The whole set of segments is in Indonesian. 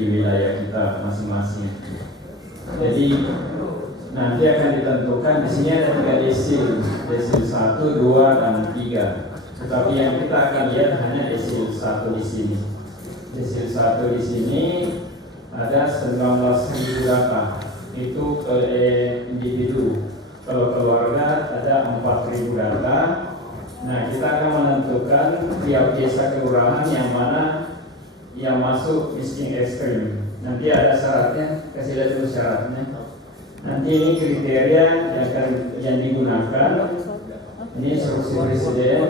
di wilayah kita masing-masing. Jadi nanti akan ditentukan di sini ada 3 desil 1, 2, dan 3. Tetapi yang kita akan lihat hanya desil 1 di sini. Desil 1 di sini ada 19.000 data. Itu ke individu. Kalau keluarga ada 4.000 data. Nah, kita akan menentukan tiap desa kelurahan yang mana yang masuk miskin ekstrim. Nanti ada syaratnya, kasih lihat dulu syaratnya. Nanti ini kriteria yang digunakan. Ini instruksi presiden.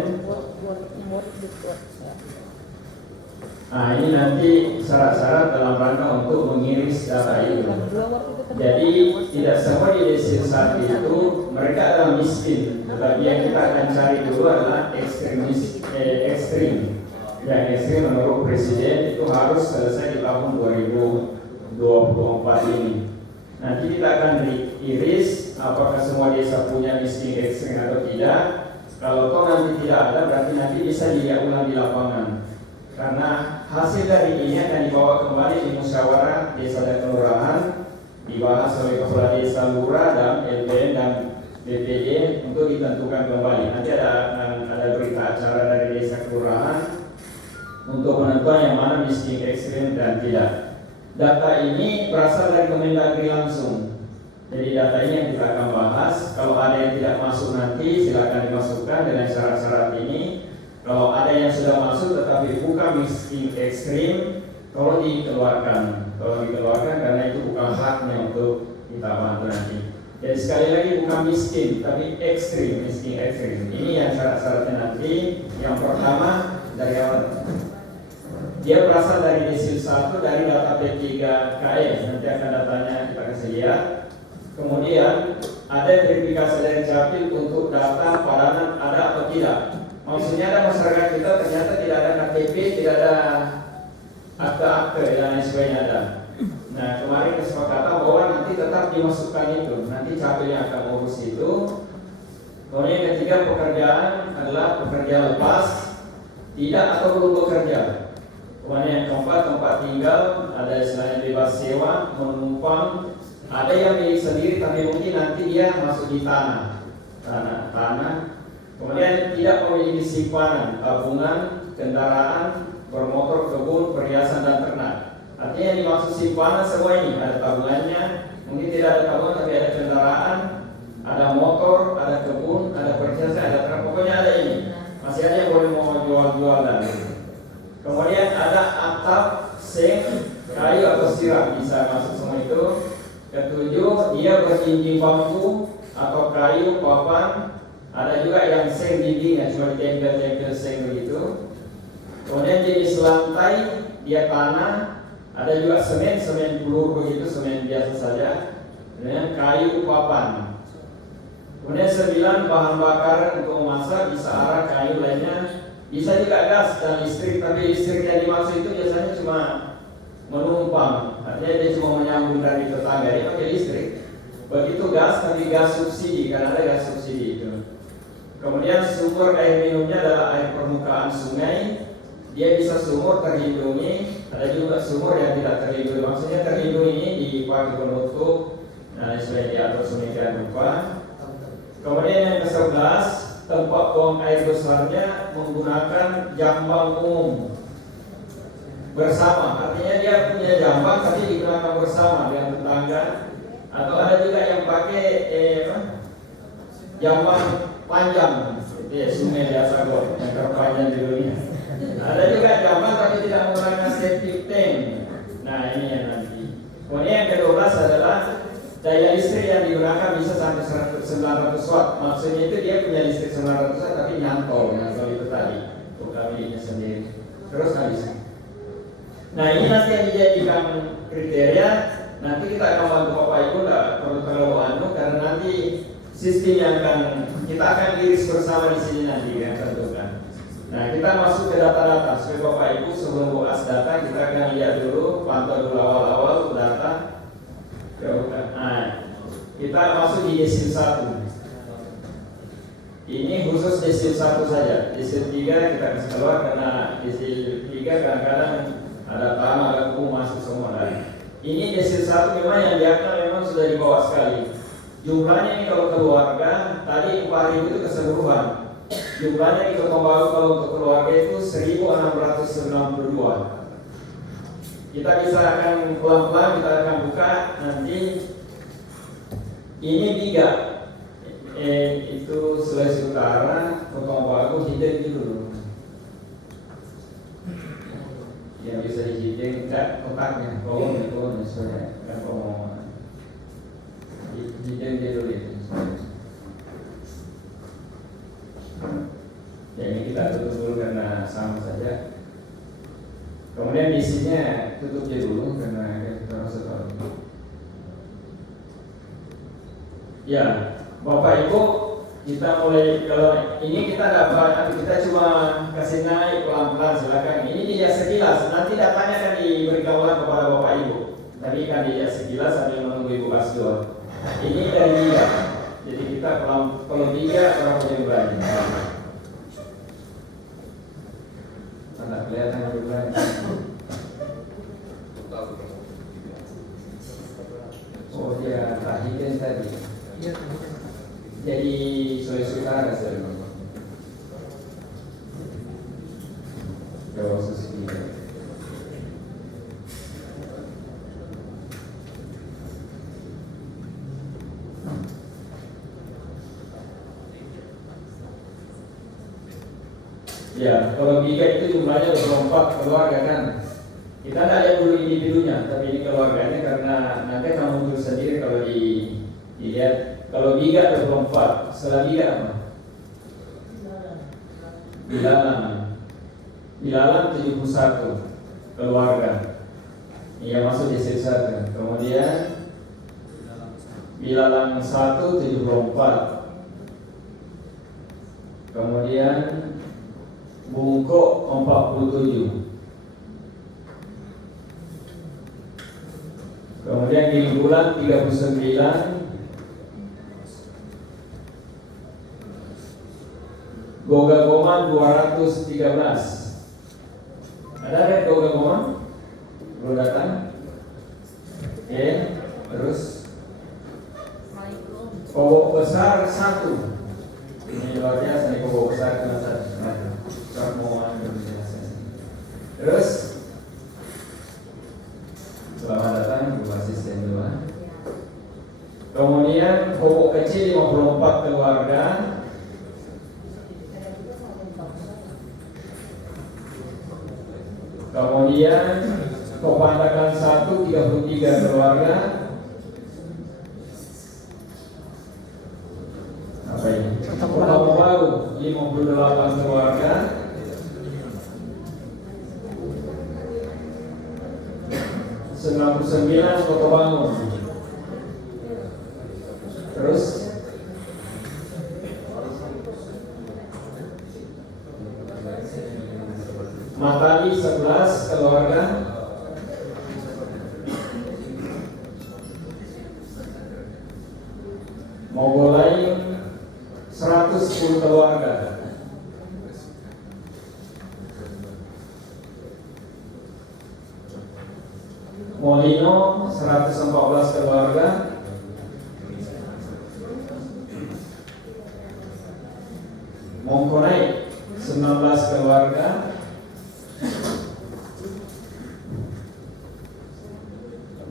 Nah, ini nanti syarat-syarat dalam rangka untuk mengiris data itu. Jadi tidak semua di desil 1 itu mereka adalah miskin, tetapi yang kita akan cari dulu adalah ekstrim. Yang ekstrim menurut presiden itu harus selesai di tahun 2024 ini. Nanti kita akan iris apakah semua desa punya miskin ekstrim atau tidak. Kalau toh nanti tidak ada, berarti nanti bisa dilihat ulang di lapangan. Karena hasil dari ini akan dibawa kembali di musyawarah desa dan kelurahan, dibahas oleh kepala desa, lurah, dan LPM dan BPD untuk ditentukan kembali. Nanti ada berita acara dari desa kelurahan untuk menentukan yang mana miskin ekstrim dan tidak. Data ini berasal dari Kemendagri langsung. Jadi data ini yang kita akan bahas. Kalau ada yang tidak masuk nanti silakan dimasukkan dengan syarat-syarat ini. Kalau ada yang sudah masuk tetapi bukan miskin ekstrim, tolong dikeluarkan. Tolong dikeluarkan karena itu bukan haknya untuk kita bantu nanti. Jadi sekali lagi bukan miskin, tapi ekstrim, miskin ekstrim. Ini yang syarat-syaratnya nanti. Yang pertama dari awal. Dia berasal dari desil 1 dari data P3KM. Nanti akan datanya kita kasih lihat. Kemudian ada verifikasi dari Capil untuk data padanan ada atau tidak. Maksudnya ada masyarakat kita ternyata tidak ada KTP, tidak ada akte-akte dan lain sebagainya ada. Nah, kemarin kesepakatan bahwa nanti tetap dimasukkan itu. Nanti Capil yang akan urus itu. Kemudian yang ketiga, pekerjaan adalah pekerja lepas, tidak atau belum bekerja. Kemudian yang keempat, tempat tinggal ada istilahnya bebas sewa, menumpang. Ada yang milik sendiri tapi mungkin nanti dia masuk di tanah. Kemudian tidak memiliki simpanan, tabungan, kendaraan, bermotor, kebun, perhiasan dan ternak. Artinya yang dimaksud simpanan semua ini ada tabungannya, mungkin tidak ada tabungan tapi ada kendaraan, ada motor, ada kebun, ada perhiasan, ada ternak. Pokoknya ada ini. Masih ada yang boleh mau jual-jual dan. Kemudian ada atap, seng, kayu atau sirap bisa masuk semua itu. Ketujuh, dia berdinding bambu atau kayu, papan. Ada juga yang seng dindingnya, cuma tempel-tempel seng begitu. Kemudian jenis lantai, dia tanah. Ada juga semen peluru begitu, semen biasa saja. Kemudian kayu, papan. Kemudian 9, bahan bakar untuk memasak, bisa arang, kayu lainnya. Bisa juga gas dan listrik, tapi listrik yang dimaksud itu biasanya cuma menumpang. Artinya dia cuma menyambung dari tetangga, dia pakai listrik. Begitu gas, tapi gas subsidi, karena ada gas subsidi itu. Kemudian sumber air minumnya adalah air permukaan sungai. Dia bisa sumur terlindungi, ada juga sumur yang tidak terlindungi. Maksudnya terlindungi ini dipakai penutup, nah sesuai diatur sedemikian rupa. Kemudian yang ke-11, tempat buang air besarnya menggunakan jambang umum bersama. Artinya dia punya jambang tapi digunakan bersama dengan tetangga. Atau ada juga yang pakai jambang panjang, sungai biasa kok yang terpanjang di dunia. Ada juga jambang tapi tidak menggunakan septic tank. Nah ini yang nanti. Kemudian yang ke-12 adalah daya listrik yang digunakan bisa sampai 900 watt. Maksudnya itu dia punya listrik 900 watt tapi nyantol itu tadi bukan miliknya sendiri. Terus habis. Nah ini nanti yang dijadikan kriteria. Nanti kita akan bantu Bapak Ibu, tidak perlu terlalu karena nanti sistem yang kita akan iris bersama di sini nanti ya tentukan. Nah kita masuk ke data-data supaya Bapak Ibu sebelum bukas data kita akan lihat dulu, pantau dulu awal-awal data. Nah, kita masuk di desil 1. Ini khusus desil 1 saja. Desil 3 kita kasih keluar karena desil 3 kadang-kadang Ada tanah, ada kebun masuk semua ada. Ini desil 1 memang yang diakal memang sudah di bawah sekali. Jumlahnya ini kalau keluarga tadi 4.000 itu keseluruhan. Jumlahnya di Kotong Baru kalau untuk keluarga itu 1.692. Kita bisa akan pelan-pelan kita akan buka nanti. Ini Biga, itu Sulawesi Utara, Kotong Baru, hidden dulu. Yang bisa dihidden enggak kotaknya, kolomnya soalnya kan kolom. Hidden dulu itu. Ya ini kita tutup dulu karena sama saja. Kemudian isinya tutup dulu karena kita harus tahu. Ya, Bapak Ibu, kita mulai. Kalau ini kita dapat, kita cuma kasih naik pelan-pelan, silakan. Ini dilihat sekilas, nanti datanya akan diberikan ulang kepada Bapak Ibu. Tadi kan dilihat sekilas sambil menunggu Ibu kasih. Ini dari Biga, jadi kita kalau Biga orang punya berani. Anda kelihatan juga. Oh dia tak hidden tadi. Jadi Sulawesi Utara sebenarnya. Jawa Susi. Ya, kalau Biga itu jumlahnya 24 keluarga kan. Kita tidak lihat dulu individunya, tapi ini keluarganya karena nanti akan muncul sendiri kalau dilihat. Kalau Biga 24, setelah Biga apa? Bilalan 71 keluarga. Ini yang masuk di satu. Kemudian Bilalan 1 74. Kemudian Bungkok 47. Kemudian di bulan 39. Goga Goman 213. Ada Goga Goman? Belum datang? Oke, terus Kobok Besar 1. Ini luar biasa nih Kobok Besar cuma 1. Terus selamat datang Bu Asisten 2. Kemudian Kobok Kecil 54 keluarga. Kemudian Kepandakan 1 33 keluarga. Apa ini? Kota Baru 58 keluarga. Sembilan 99 Kota Bangun. Terus Matali 11 keluarga. Mogolai 110 keluarga. Molino 114 keluarga. Mongkonai 19 keluarga.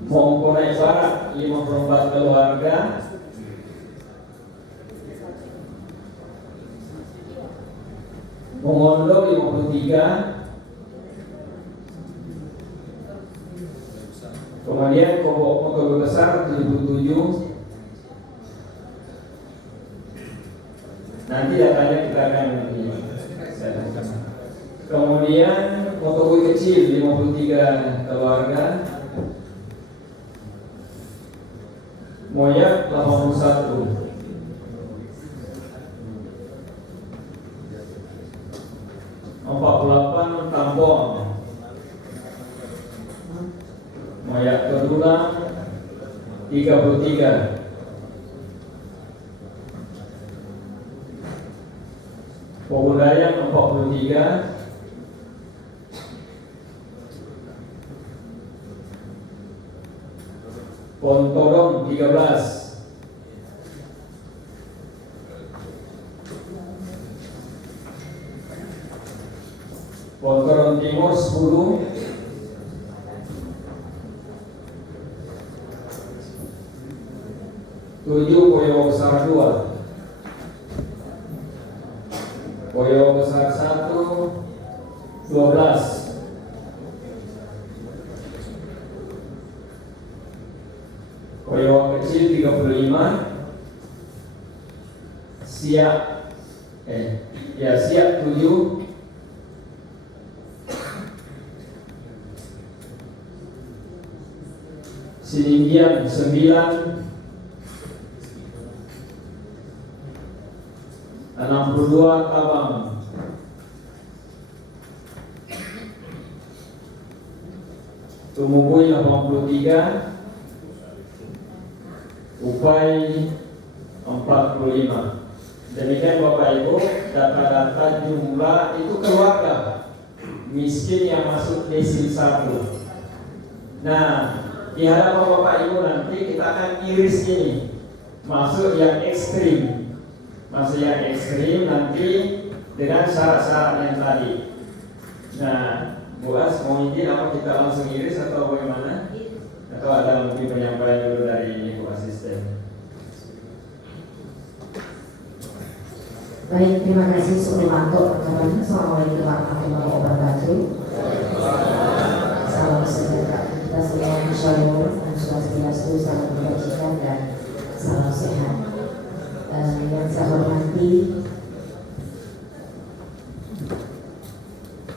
Mongkonai Barat 54 keluarga. Mongondo 53. Kemudian Kobok Besar 77. Nanti datanya kita akan kemudian Motogoi Kecil 53 keluarga. Moyak 81. Tambong. Moyak Terulang 33. Pogudayang 43. Pontorong 13, Pontorong Timur 10, Poyo Besar 2, Poyo Besar 1, 12, Poyo Kecil 35, Siak Siak 7, Sininggian 9, 62 Tabang, Tumubui 83, Upai 45. Demikian Bapak Ibu, data-data jumlah itu keluarga miskin yang masuk desil 1. Nah, di hadapan Bapak Ibu nanti kita akan iris ini, masuk yang ekstrim. Masuk yang ekstrim nanti dengan syarat-syarat yang tadi. Nah, Bu As mau izin apa kita langsung iris atau bagaimana? Atau ada mungkin penyampaian dulu dari Bu Asisten? Baik, terima kasih Sulimanto. Assalamualaikum warahmatullahi wabarakatuh. Salam sejahtera kita semua, Insyaallah dan swastiastu, salam kebajikan dan salam sehat. Yang saya hormati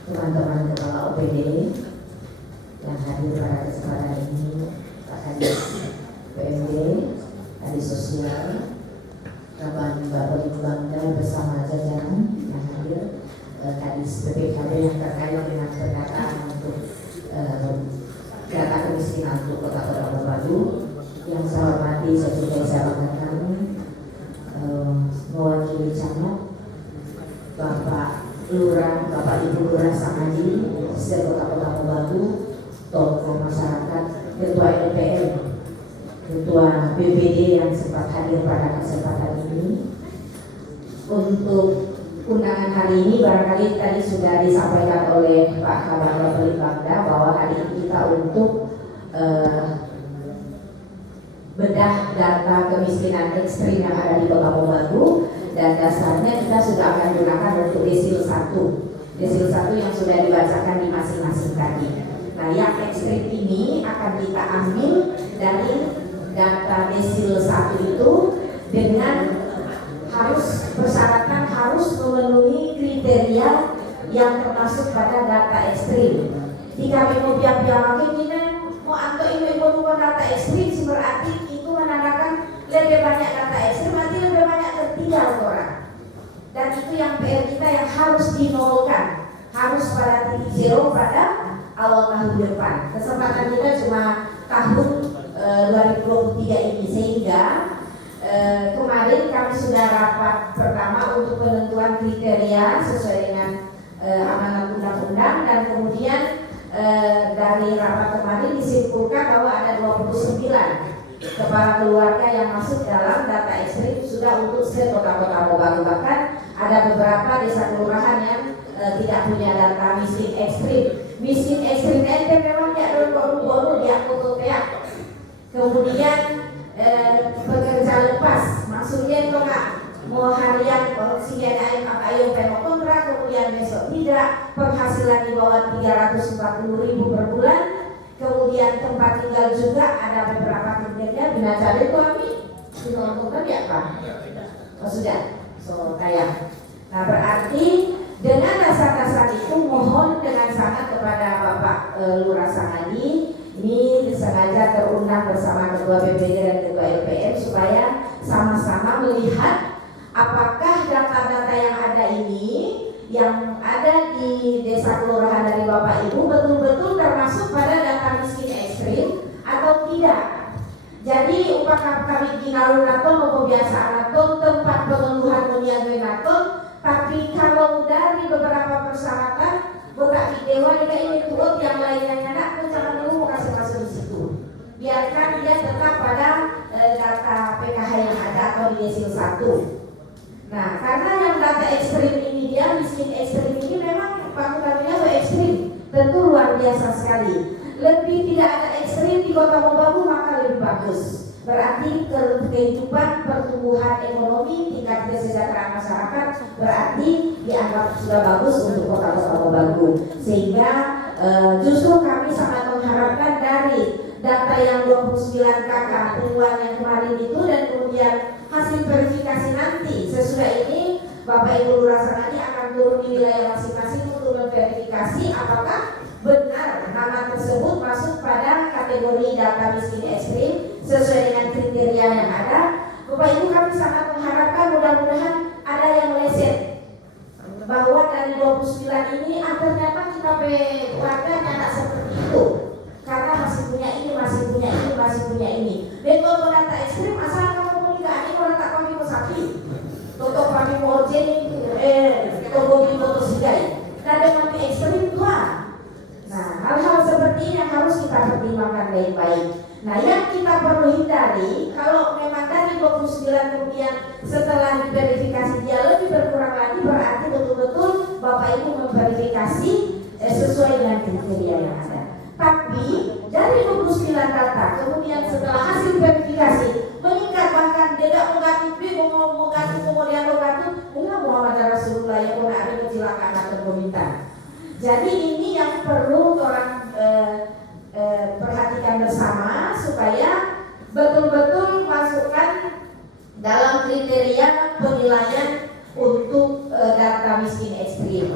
teman-teman kepala OPD yang hadir pada kesempatan ini, Pak Kadis PMD, Kadis Sosial, Kaban Bapak Ibu Bangga bersama jajaran yang hadir, Kadis BPKB yang terkait dengan pendataan untuk data kemiskinan untuk Kota Baru. Yang saya hormati, saya juga saya banggakan mewakili camat Bapak Lurah, Bapak Ibu Lurah Samadi, Kota Baru, tokoh masyarakat, Ketua LPM, Ketua BPD yang sempat hadir pada kesempatan ini. Untuk undangan hari ini barangkali tadi sudah disampaikan oleh Pak Kabang Bangda bahwa hari ini kita untuk bedah data kemiskinan ekstrim yang ada di Kota Baru, dan dasarnya kita sudah akan gunakan untuk desil 1 yang sudah dibacakan di masing-masing tadi. Nah, yang ekstrim ini akan kita ambil dari data desil 1 itu dengan persyaratan harus memenuhi kriteria yang termasuk pada data ekstrim. Jika mau pihak-pihak ini mau anto ibu data ekstrim berarti itu menandakan lebih banyak data ekstrim, berarti lebih banyak tertinggal orang. Dan itu yang PR kita yang harus dinolkan, harus pada titik zero pada awal tahun depan. Kesempatan kita cuma tahun 2023 ini, sehingga kemarin kami sudah rapat pertama untuk penentuan kriteria sesuai dengan amanat undang-undang, dan kemudian dari rapat kemarin disimpulkan bahwa ada 29 kepala keluarga yang masuk dalam data ekstrim sudah untuk sekota-kota Baru. Bahkan ada beberapa desa kelurahan yang tidak punya data miskin ekstrim. Miskin ekstrim ente memang tidak baru-baru dia kotopeak. Kemudian pekerja lepas, maksudnya itu nggak mau harian korupsinya naik ayam penok kontrak, kemudian besok tidak, penghasilan di bawah 340.000 per bulan, kemudian tempat tinggal juga ada beberapa kriteria. Bina cari itu kami ditontonkan ya Pak? Oh sudah, so kayak. Nah berarti dengan dasar-dasar itu mohon dengan sangat kepada Bapak Lurah Samadi, ini sengaja terundang bersama Ketua BPD dan Ketua LPM supaya sama-sama melihat apakah data-data yang ada ini, yang ada di desa kelurahan dari Bapak Ibu betul-betul termasuk pada data miskin ekstrim atau tidak. Jadi upah kami ginalun naton atau biasa naton tempat pengeluhan meniaga naton, tapi kalau dari beberapa persyaratan bukan dewa jika ini turut yang lainnya nak, jangan dulu kasih masuk di situ. Biarkan dia tetap satu. Nah, karena yang data ekstrim ini dia miskin ekstrim ini memang pakutannya ekstrim, tentu luar biasa sekali. Lebih tidak ada ekstrim di Kota Mobagu maka lebih bagus. Berarti kehidupan pertumbuhan ekonomi, tingkat kesejahteraan masyarakat berarti dianggap sudah bagus untuk Kota Mobagu. Sehingga justru kami sangat mengharapkan dari data yang 29 KK temuan yang kemarin itu dan kemudian hasil verifikasi nanti sesudah ini Bapak Ibu Lurah Sanadi akan turun di wilayah masing-masing untuk memverifikasi apakah benar nama tersebut masuk pada kategori data miskin ekstrim sesuai dengan kriteria yang ada. Bapak Ibu kami sangat mengharapkan mudah-mudahan ada yang meleset bahwa dari 29 ini ternyata kita warganya tidak seperti itu karena masih punya ini, masih punya ini, masih punya ini. Dan kalau data ekstrim asal kamu komunikasi ini orang tak kami mau sapi untuk kami mau jadi kogobi foto sigai dan dengan ekstrim Tuhan. Nah, hal-hal seperti ini yang harus kita pertimbangkan baik-baik. Nah, yang kita perlu hindari kalau memang dari 29 kemudian setelah diverifikasi dia lebih berkurang lagi berarti betul-betul Bapak Ibu memverifikasi sesuai dengan kriteria yang ada. Tapi dari 29 data kemudian setelah hasil verifikasi meningkat bahkan tidak mengganti mengganti kemudian mengganti Muhammad Rasulullah yang ada kecelakaan atau peminta. Jadi ini yang perlu orang perhatikan bersama supaya betul-betul masukkan dalam kriteria penilaian untuk data miskin ekstrim.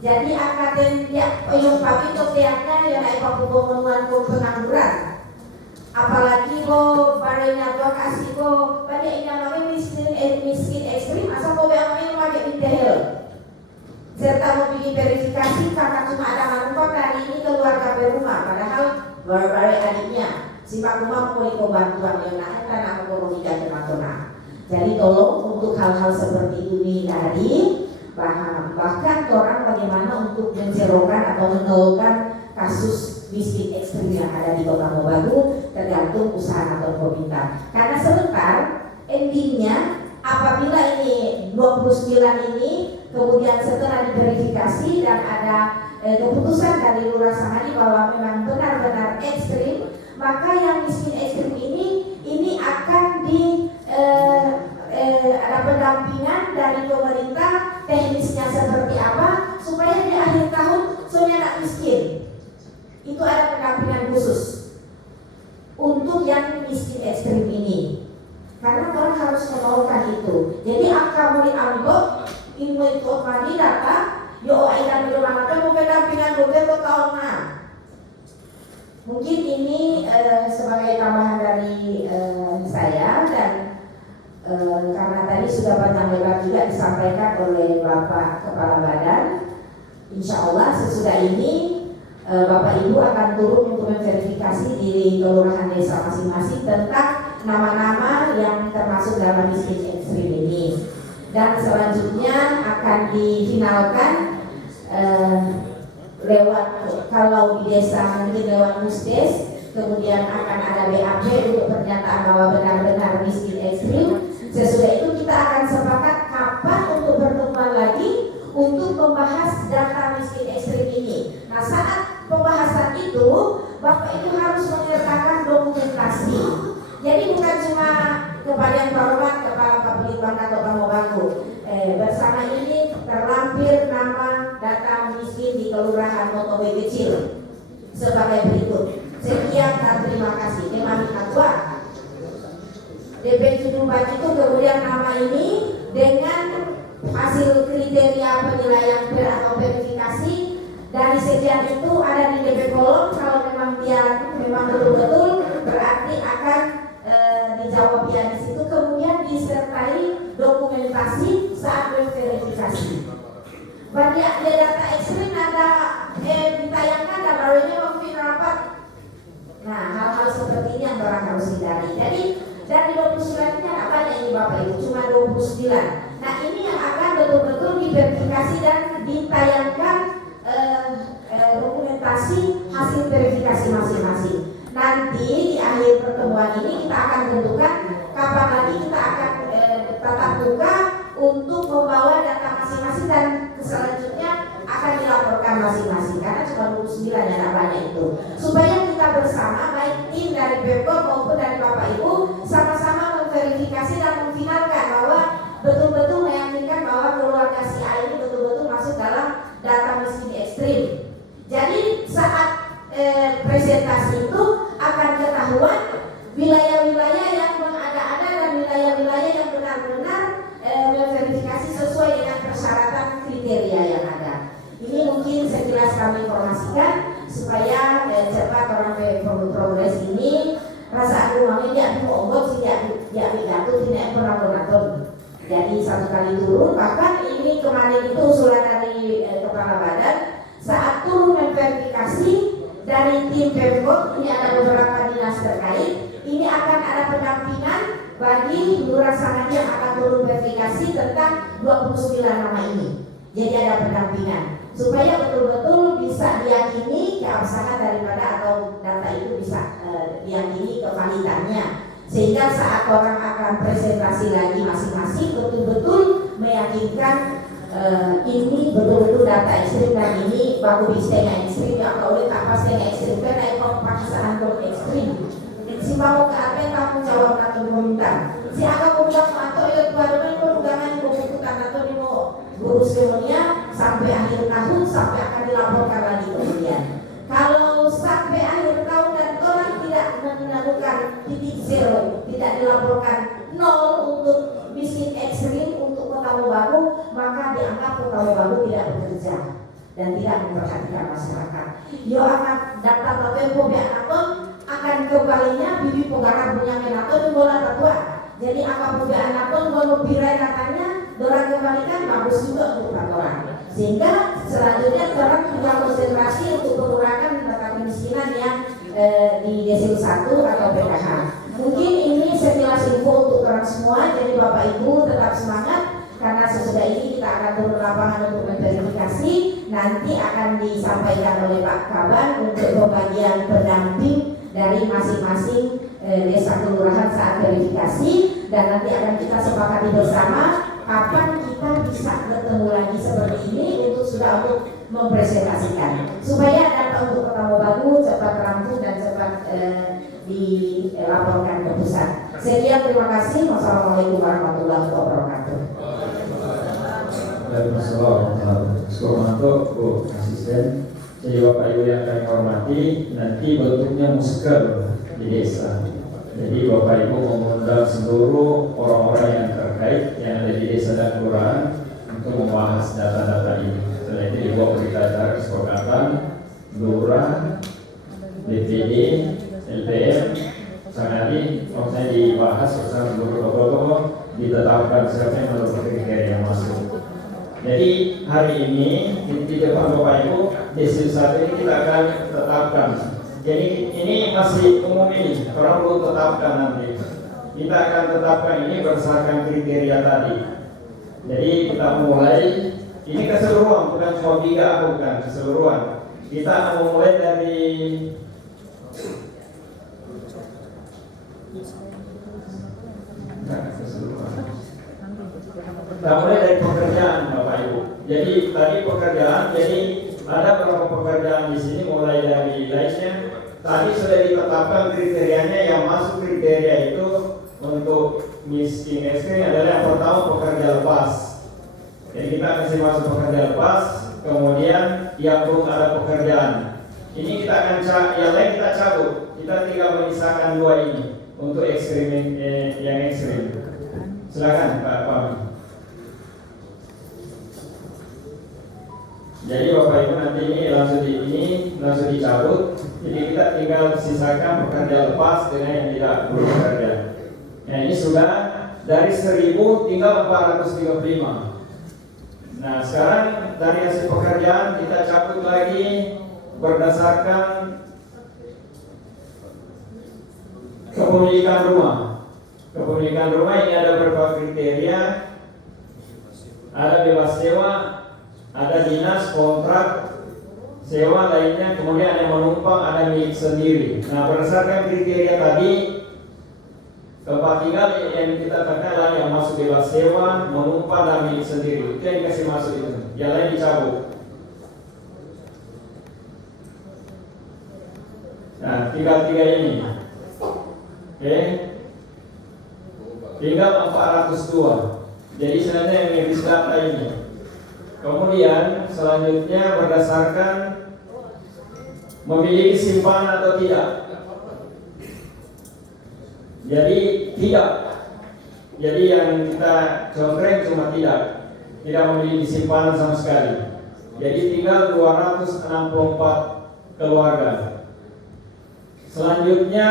Jadi angkatan tiap yang papi itu tiapnya yang naik papu pemenuhan pengangguran. Apalagi barenya tua kasih banyak yang namanya miskin ekstrim asal yang pakai detail. Serta mau bikin verifikasi karena cuma ada manfaat hari ini keluarga berumah padahal baru adiknya si Pak Rumah mau bantuan yang naik karena ekonomi dan nasional. Jadi tolong untuk hal-hal seperti itu dihindari. Bahkan orang bagaimana untuk mencerokan atau menolkan kasus miskin ekstrim yang ada di Kota Mobagu tergantung usaha atau pemerintah. Karena sebentar endingnya apabila ini 29 ini kemudian setelah diverifikasi dan ada keputusan dari Lurah Sanadi bahwa memang benar-benar ekstrim, maka yang miskin ekstrim ini akan ada pendampingan dari pemerintah teknisnya seperti apa supaya di akhir tahun soalnya tidak miskin. Itu ada pendampingan khusus untuk yang miskin ekstrim ini. Karena orang harus menolkan itu. Jadi angka murid anggot ilmu itu mandi data yo aidan di rumah mau pendampingan beberapa tahun Mungkin ini sebagai tambahan dari saya dan karena tadi sudah panjang lebar juga disampaikan oleh Bapak Kepala Badan. Insya Allah sesudah ini Bapak Ibu akan turun untuk memverifikasi di kelurahan desa masing-masing tentang nama-nama yang termasuk dalam miskin ekstrim ini. Dan selanjutnya akan difinalkan lewat kalau di desa mungkin lewat musdes, kemudian akan ada BAP untuk pernyataan bahwa benar-benar miskin ekstrim. Sesudah itu kita akan sepakat kapan untuk pertemuan lagi untuk membahas data miskin ekstrim ini. Nah, saat pembahasan itu Bapak itu harus menyertakan dokumentasi. Jadi bukan cuma kepada yang hormat Kepala Kapolri Kota Mobagu. Bersama ini terlampir nama data miskin di Kelurahan Motobe Kecil sebagai berikut. Sekian dan terima kasih. Memang Ketua DP Judul Baju itu kemudian nama ini dengan hasil kriteria penilaian atau verifikasi dari sekian itu ada di DP kolom. Kalau memang dia memang betul-betul berarti akan dijawab ya di situ, kemudian disertai dokumentasi saat verifikasi. Bagi data ekstrim ada ditayangkan dan barunya mungkin rapat. Nah, hal-hal seperti ini yang orang harus hindari. Jadi dari 29 ini ada banyak ini Bapak Ibu, cuma 29. Nah, ini yang akan betul-betul diverifikasi dan ditayangkan dokumentasi hasil verifikasi masing-masing. Nanti di akhir pertemuan ini kita akan tentukan kapan lagi kita akan untuk membawa data masing-masing dan selanjutnya akan dilaporkan masing-masing karena cuma 29 ya, tidak banyak itu, supaya kita bersama baik tim dari Pemkot maupun dari Bapak Ibu sama-sama memverifikasi dan memfinalkan bahwa betul-betul meyakinkan bahwa keluarga si A ini betul-betul masuk dalam data miskin ekstrim. Jadi saat presentasi itu akan ketahuan wilayah-wilayah yang mengada-ada dan wilayah-wilayah yang benar-benar memverifikasi sesuai dengan persyaratan kriteria yang ada. Ini mungkin sekilas kami informasikan supaya cepat orang progres ini rasa uangnya tidak dimonggok sih tidak jatuh tidak pernah. Jadi satu kali turun, bahkan ini kemarin itu usulan dari kepala badan saat turun memverifikasi dari tim Pemkot, ini ada beberapa dinas terkait, ini akan ada pendampingan bagi Lurah Sangat yang akan turun verifikasi tentang 29 nama ini. Jadi ada pendampingan supaya betul-betul bisa diyakini keabsahan daripada atau data itu bisa diyakini kevalidannya, sehingga saat orang akan presentasi lagi masing-masing betul-betul meyakinkan ini betul-betul data ekstrim dan ini baku bistengah ekstrim yang kalau tak pas dengan ekstrim karena ekor pakisahan ekstrim. Si mau ke apa yang tanggung jawab atau diminta si agak undang atau ikut baruan perundangan pembukutan atau di mau gurus kemudian sampai akhir tahun sampai akan dilaporkan lagi kemudian. Kalau sampai akhir tahun dan orang tidak menemukan titik zero, tidak dilaporkan nol untuk miskin ekstrim untuk Kota Mobagu, maka dianggap Kota Mobagu tidak bekerja dan tidak memperhatikan masyarakat. Yo akan data Tempo Bianaton akan kembalinya bibi pegara punya menaton di bola tatua. Jadi apa Bianaton mau pirai katanya, orang kembalikan bagus juga untuk orang. Sehingga selanjutnya orang juga konsentrasi untuk pengurangan data kemiskinan yang di desil 1 atau PKH. Mungkin ini sekilas info untuk orang semua. Jadi Bapak Ibu tetap semangat karena sesudah ini kita akan turun lapangan untuk memverifikasi. Nanti akan disampaikan oleh Pak Kaban untuk pembagian pendamping dari masing-masing desa kelurahan saat verifikasi, dan nanti akan kita sepakati bersama kapan kita bisa bertemu lagi seperti ini untuk mempresentasikan supaya data untuk Kota Mobagu cepat rampung dan cepat dilaporkan ke pusat. Sekian, terima kasih. Wassalamualaikum warahmatullahi wabarakatuh. Assalamualaikum Bu Asisten. Jadi Bapak Ibu yang kami hormati, nanti bentuknya musker di desa. Jadi Bapak Ibu mengundang seluruh orang-orang yang terkait yang ada di desa dan kelurahan untuk membahas data-data ini. Setelah itu dibawa berita acara kesepakatan Lurah, BPD, LPM, Sangali, maksudnya dibahas bersama seluruh tokoh-tokoh, ditetapkan siapa yang menurut kriteria yang masuk. Jadi hari ini di depan Bapak Ibu desil 1 ini kita akan tetapkan. Jadi ini masih umum ini, orang belum tetapkan nanti. Kita akan tetapkan ini berdasarkan kriteria tadi. Jadi kita mulai ini keseluruhan, bukan cuma 3, bukan keseluruhan. Kita akan memulai dari kita mulai dari pekerjaan Bapak Ibu. Jadi tadi pekerjaan, jadi ada beberapa pekerjaan di sini mulai dari lainnya. Tadi sudah ditetapkan kriterianya, yang masuk kriteria itu untuk miskin ekstrim adalah yang pertama pekerja lepas. Jadi kita masih masuk pekerja lepas, kemudian yang belum ada pekerjaan. Ini kita akan yang lain kita cabut. Kita tinggal menyisakan 2 ini untuk ekstrim yang ekstrim. Silakan Pak Pami. Jadi Bapak Ibu nanti ini langsung dicabut. Jadi kita tinggal sisakan pekerja lepas dengan yang tidak bekerja. Nah ini sudah dari 1000 tinggal 435. Nah sekarang dari hasil pekerjaan kita cabut lagi berdasarkan kepemilikan rumah. Kepemilikan rumah ini ada beberapa kriteria. Ada bebas sewa, ada dinas, kontrak, sewa lainnya, kemudian ada menumpang, ada milik sendiri. Nah berdasarkan kriteria tadi Tempat tinggal yang kita terkenal yang masuk bebas sewa, menumpang dan milik sendiri, itu yang dikasih masuk itu. Yang lain dicabut. Nah, tinggal 3 ini. Oke. Tinggal 402. Jadi sebenarnya yang nebis data ini. Kemudian selanjutnya berdasarkan memiliki simpanan atau tidak. Jadi tidak. Jadi yang kita contohkan cuma tidak memiliki simpanan sama sekali. Jadi tinggal 264 keluarga. Selanjutnya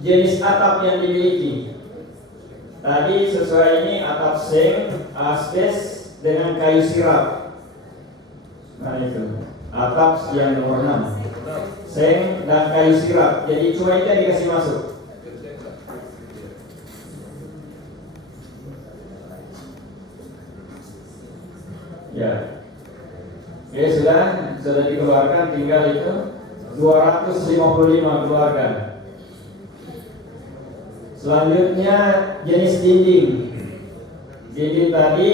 jenis atap yang dimiliki. Tadi sesuai ini atap seng, asbes dengan kayu sirap. Nah itu atap yang nomor 6, seng dan kayu sirap. Jadi cuma itu yang dikasih masuk. Ya, oke sudah dikeluarkan, tinggal itu 255 keluarga. Selanjutnya jenis dinding. Dinding tadi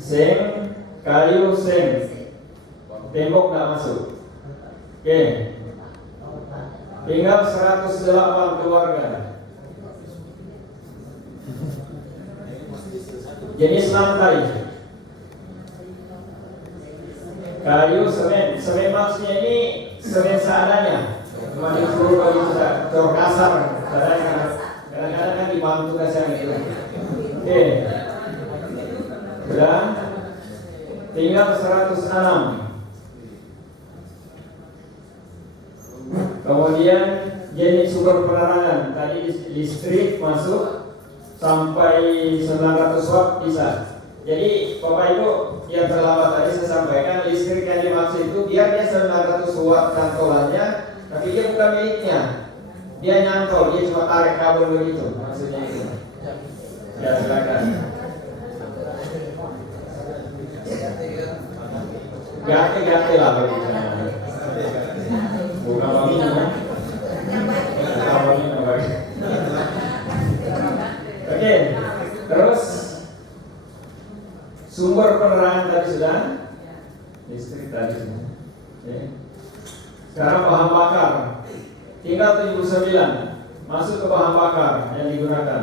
seng, kayu seng, tembok nggak masuk. Oke, tinggal 108 keluarga. Jenis lantai. Kayu semen maksudnya ini semen seadanya, cuma disuruh bagi cor kasar, kadang-kadang kan dibantu kasar gitu. Oke, sudah, tinggal 106. Kemudian jenis sumber penerangan tadi listrik masuk sampai 900 watt bisa. Jadi Bapak Ibu yang terlambat tadi saya sampaikan, listrik yang dimaksud itu biar dia 900 watt cantolannya, tapi dia bukan miliknya. Dia nyantol, dia cuma tarik kabel begitu, maksudnya itu. Ya silakan. Gate lah begitu. Bukan wangi ya. Bukan wangi namanya. Oke, terus sumber penerangan tadi sudah, listrik tadi sudah. Oke. Sekarang bahan bakar, tinggal 79 masuk ke bahan bakar yang digunakan.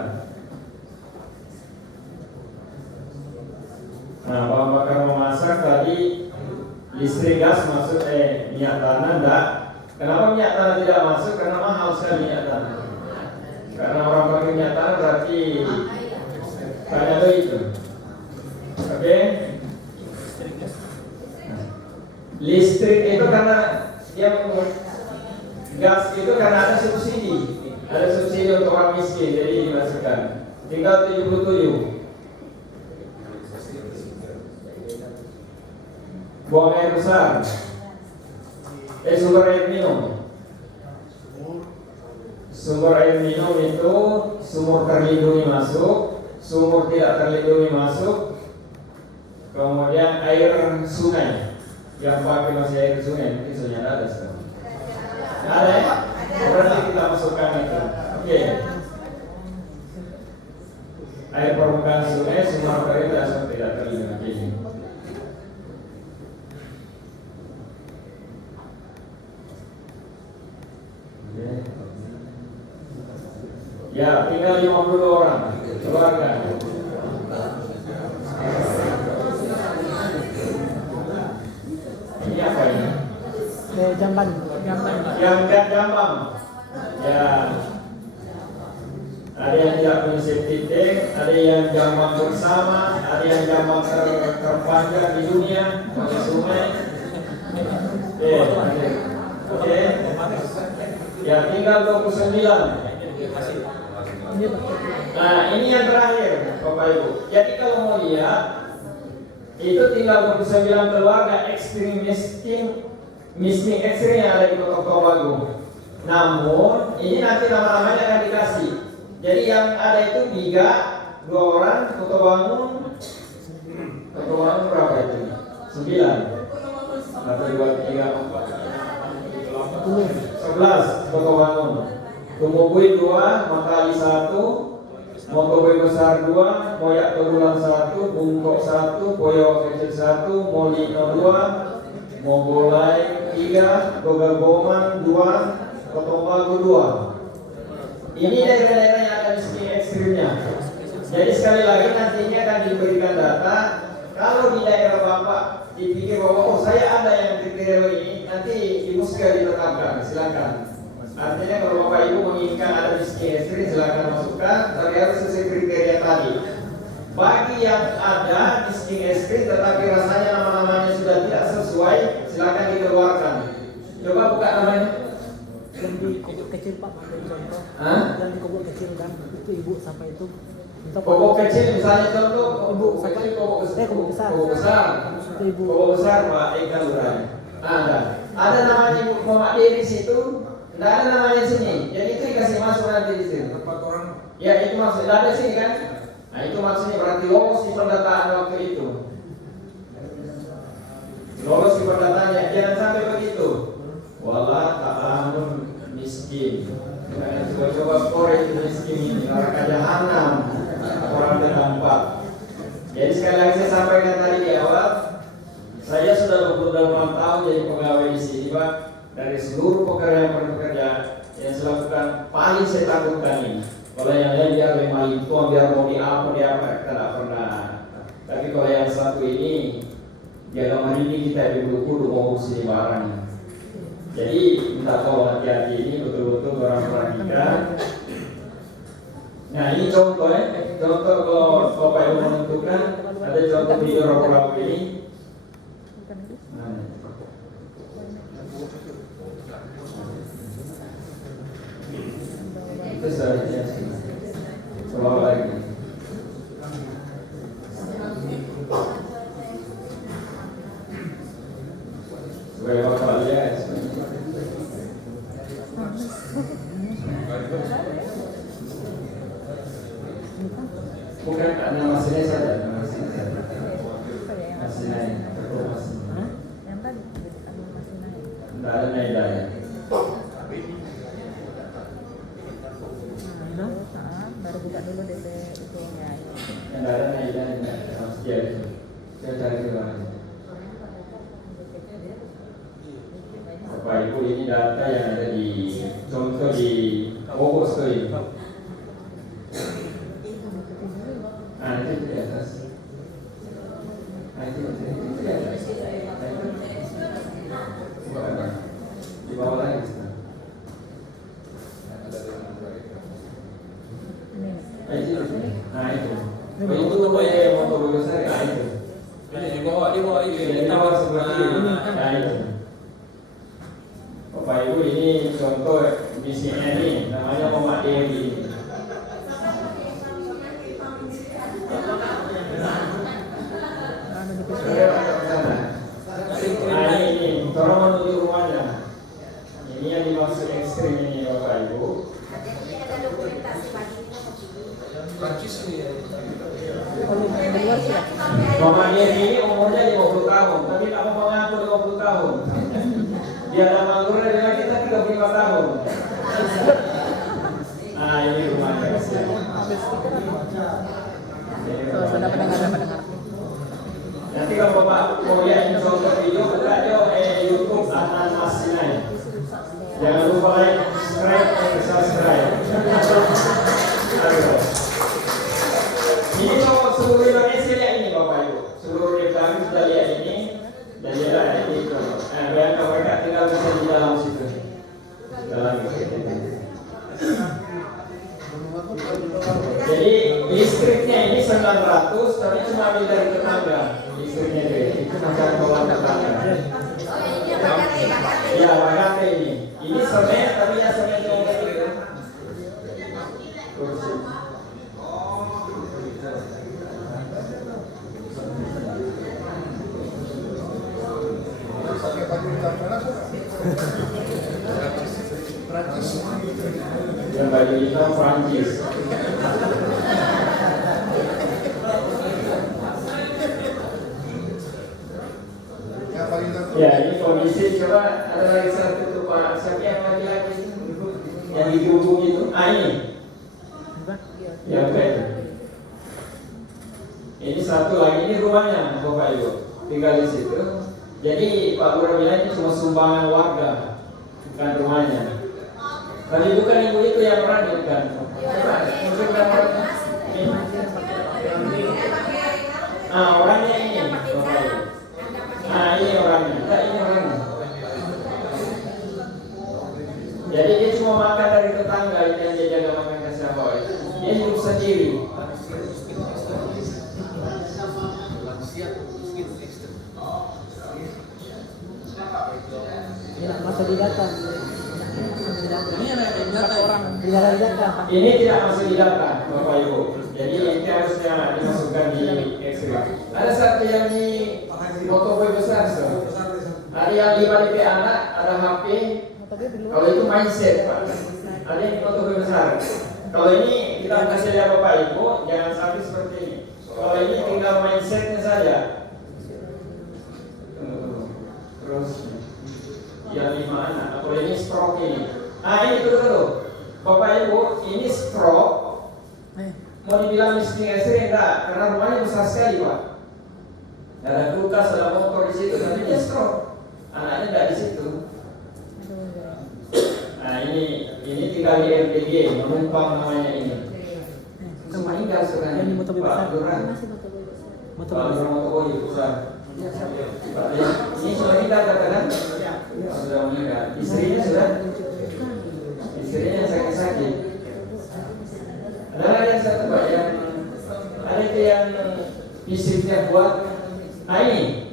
Nah, bahan bakar memasak tadi listrik, gas masuk, minyak tanah enggak. Kenapa minyak tanah tidak masuk? Karena mahal sekali minyak tanah. Karena orang pakai minyak tanah berarti banyak begitu. Oke. Listrik itu karena dia gas itu karena ada subsidi untuk orang miskin, jadi dimasukkan. Tinggal 77. Buang air besar, sumber air minum. Sumber air minum itu sumur terlindungi masuk, sumur tidak terlindungi masuk. Kemudian air sungai, yang pakai masih air sungai, mungkin sungai ada sekarang. Ada ya? Berarti kita masukkan itu. Oke. Air permukaan sungai, sumur tidak terlindungi. Ya, tinggal 50 orang keluarga. Ini apa ini? Jamban. Yang Jambang. Ya. Ada yang tidak punya safety tank, ada yang Jambang bersama, ada yang Jambang terpanjang di dunia, pakai sungai. Oke. Ya, tinggal 29. Nah, ini yang terakhir Bapak Ibu. Jadi kalau mau lihat, itu tinggal 29 keluarga ekstrim miskin ekstrim yang ada di Kota Tobago. Namun ini nanti nama-namanya akan dikasih. Jadi yang ada itu 3, 2 orang, Kota Bangun berapa itu? 9. 1, 2, 3, 4, 11 Kota Bangun. Kumubui 2, makali 1, mokobui besar 2, moyak tegulang 1, bungkok 1, poyo kecil 1, molino 2, mogolai 3, gogagoman 2, kotopago 2. Ini daerah-daerah yang ada miskin ekstrimnya. Jadi sekali lagi nantinya akan diberikan data. Kalau di daerah Bapak dipikir bahwa oh saya ada yang kriteria ini, nanti Ibu sekali ditetapkan, silakan. Artinya kalau Bapak Ibu menginginkan ada miskin ekstrim, silakan masukkan, tapi harus sesuai kriteria tadi. Bagi yang ada miskin ekstrim tetapi rasanya nama-namanya sudah tidak sesuai, silakan dikeluarkan. Coba buka namanya. Yang di Kobok kecil Pak, ada contoh. Hah? Yang di Kobok kecil kan, itu ibu sampai itu. Kobok kecil misalnya contoh Ibu kobok kecil, kobok besar. Kobok besar. Kobok besar. Itu ibu. Kobok besar Pak Eka Lurah. Ada namanya Ibu Muhammad di situ. Tidak ada namanya sini. Jadi itu dikasih masuk nanti di sini. Tempat orang. Ya itu maksudnya ada sini kan. Nah itu maksudnya berarti lolos di pendataan waktu itu. Lolos di pendataannya. Jangan sampai begitu. Wala ta'amun miskin. Jangan coba-coba korek miskin ini. Neraka jahanam. Orang terdampak. Jadi sekali lagi saya sampaikan tadi di awal, saya sudah 28 tahun jadi pegawai di sini Pak. Dari seluruh pekerjaan yang saya lakukan, paling saya takutkan ini. Kalau yang lain biar memang itu, biar mau di apa kita tidak pernah. Tapi kalau yang satu ini, dia hari ini kita dulu mau sini barang. Jadi minta tolong hati-hati ini betul-betul orang perhatikan. Nah ini contoh contoh kalau Bapak Ibu menentukan, ada contoh video ragu-ragu ini. Itu seharusnya selalu lagi. Supaya Bapak lihat. Bukan karena mesinnya saja, mesinnya. Yang tadi masih naik. Tidak ada naik-naik. Baru buka dulu DP itu ya. Yang ada naik-naik, harus jadi. Saya cari kemana? Bapak Ibu ini data yang ada di contoh di Bogor Story. Nanti di atas. Nanti di atas. Di bawah lagi. Nah itu. Itu yang mau Bogor Story. Nah itu. Di bawah ini. Yang di bawah seperti ini. Nah itu. Bapak Ibu ini contoh misinya ini namanya Muhammad Dewi. Nah ini tolong menuju rumahnya. Ini yang dimaksud ekstrim ini Bapak Ibu. Prancis ini ya. Muhammad Dewi ini umurnya 50 tahun, tapi tak mau mengaku 50 tahun. Dia nama lurah dia kita 35 tahun. Nah ini rumahnya. Sudah pendengar. Nanti kalau Bapak mau lihat contoh video, buka aja YouTube Adnan Mas Sinai. Jangan lupa like, subscribe. Ini kalau seluruh Indonesia lihat ini Bapak Ibu. Seluruh kami sudah lihat ini. Dan lihat ini. Bayangkan mereka tinggal bisa di dalam situ. Dalam situ. Jadi listriknya ini 900, tapi cuma ambil dari tetangga. Listriknya itu macam bawah tetangga. Iya, bagate ini. Ini semen, tapi ya semen yang begitu. Kursi. Yang baju hitam Prancis. Ya ini kondisi, coba ada lagi satu tuh Pak, siapa yang laki-laki itu? Yang di ujung itu. Ini. Bukan? Ya betul. Ini satu lagi, ini rumahnya Bapak Ibu, tinggal di situ. Jadi Pak Lurah bilang ini cuma sumbangan warga, bukan rumahnya. Tapi bukan ibu itu yang meranjutkan. Orangnya ini. Ini orangnya. Enggak, ini orangnya. Jadi dia cuma makan dari tetangga, itu yang dia jaga makan kasih apa. Dia hidup sendiri. Tidak masuk di data. Ini ada yang data orang. Tidak ada di data. Ini tidak masuk di data, Bapak Ibu. Jadi ini harusnya dimasukkan di Excel. Ada satu yang di fotokopi besar, so. Ada yang 5 DP anak, ada HP. Kalau itu mindset, Pak. Ada yang fotokopi besar. Kalau ini kita kasih lihat Bapak Ibu, jangan sampai seperti ini. Kalau ini tinggal mindsetnya saja. Terus yang 5 anak. Kalau ini stroke ini. Ini dulu. Bapak Ibu, ini stroke. Mau dibilang miskin ekstrim enggak? Karena rumahnya besar sekali, Pak. Ada kulkas, ada motor di situ, tapi dia stroke. Anaknya enggak di situ. Ini tinggal di RPD, menumpang namanya ini. Cuma tinggal sekarang. Yang di motor besar. Pak Lurah. Motor Pak besar. Lurah motor besar. Ini sudah meninggal katakan? Sudah meninggal. Istrinya sudah? Istrinya sakit-sakit. Ada lagi yang satu Pak yang ada itu yang fisiknya kuat. Ini.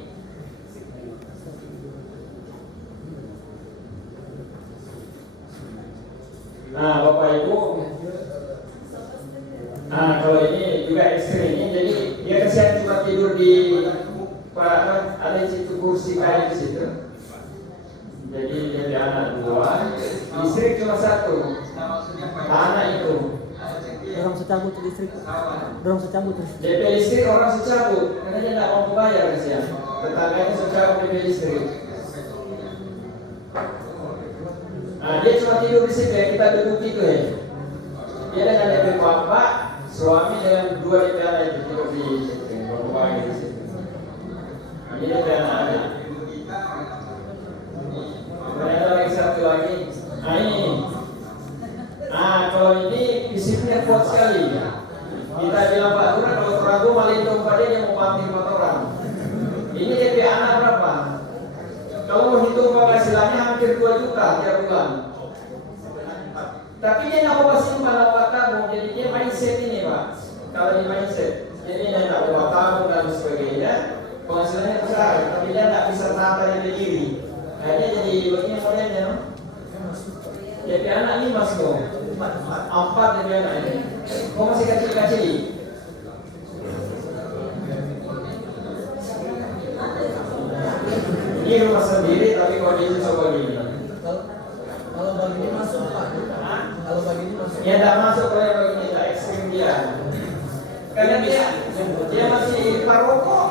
Bapak Ibu. Kalau ini juga ekstrim ini, jadi dia kesian cuma tidur di ada di situ kursi kayu di situ. Jadi jadi anak 2, istri cuma 1. Anak itu. Orang secabut listrik. Orang secabut listrik. DP listrik orang secabut karena dia tidak mau bayar kesian. Tetangganya secabut DP listrik. Dia cuma tidur di situ ya, kita duduk itu ya. Dia dengan DP bapak, suami dengan 2 DP anak itu tidur di situ, bapak di situ. Ini DP anak. Kemudian ada lagi satu lagi. Ini. Kalau ini fisiknya kuat sekali. Kita bilang Pak Lurah kalau teragu maling dompet dia mau mati 4 orang. Ini DP anak berapa? Kalau mau hitung penghasilannya hampir 2 juta tiap bulan. Tapi dia nggak mau simpan apa tabung, jadi dia mindset ini Pak. Kalau di mindset, jadi dia nggak mau tabung dan sebagainya. Penghasilannya besar, tapi dia nggak bisa tata diri. Dia jadi begini modelnya, no? DP anak 5 dong. 4 DP anak ini. Kok masih kecil-kecil? Ini rumah sendiri tapi kondisi coba gini. Kalau begini masuk Pak. Kalau begini masuk. Ya tidak masuk kalau yang begini tidak ekstrim dia. Karena dia masih parokok.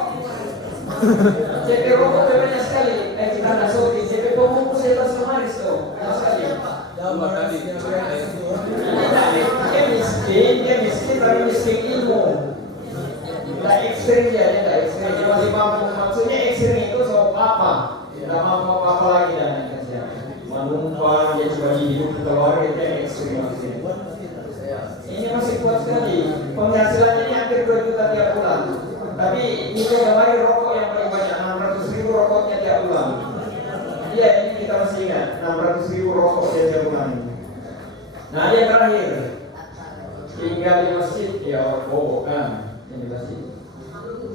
CP rokok banyak sekali. Kita nasuki CP pembungkus bebas kemarin tuh. Jawab tadi. Dia miskin tapi miskin ilmu. Tidak ekstrim dia tidak ekstrim. Dia masih mampu. Maksudnya ekstrim itu soal apa? Tidak mampu apa lagi dan menumpang dia cuma hidup keluarga itu yang ekstrim. Ini masih kuat sekali. Penghasilannya ini hampir 2 juta tiap bulan. Tapi itu kemarin rokok yang paling banyak 600.000 rokoknya tiap bulan. Iya ini kita masih ingat 600.000 rokok tiap bulan. Nah dia terakhir tinggal di masjid ya kobok kan ini masjid.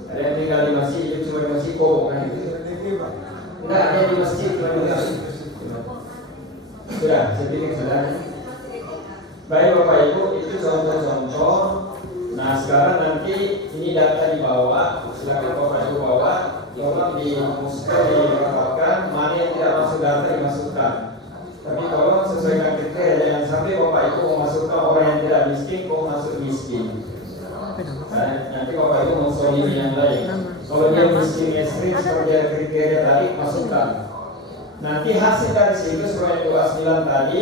Ada yang tinggal di masjid itu cuma di masjid kobok kan itu. Enggak dia di masjid cuma di masjid. Sudah saya pikir sudah. Baik Bapak Ibu itu contoh-contoh. Nah sekarang nanti ini data dibawa, silakan Bapak Ibu bawa, tolong dirapatkan mana yang tidak masuk data dimasukkan. Tapi tolong sesuaikan kriteria, jangan sampai Bapak Ibu memasukkan orang yang tidak miskin, kok masuk miskin. Nah, nanti Bapak Ibu mau solimi yang lain. Kalau dia miskin ekstrim seperti kriteria tadi masukkan. Nanti hasil dari situ sesuai 29 tadi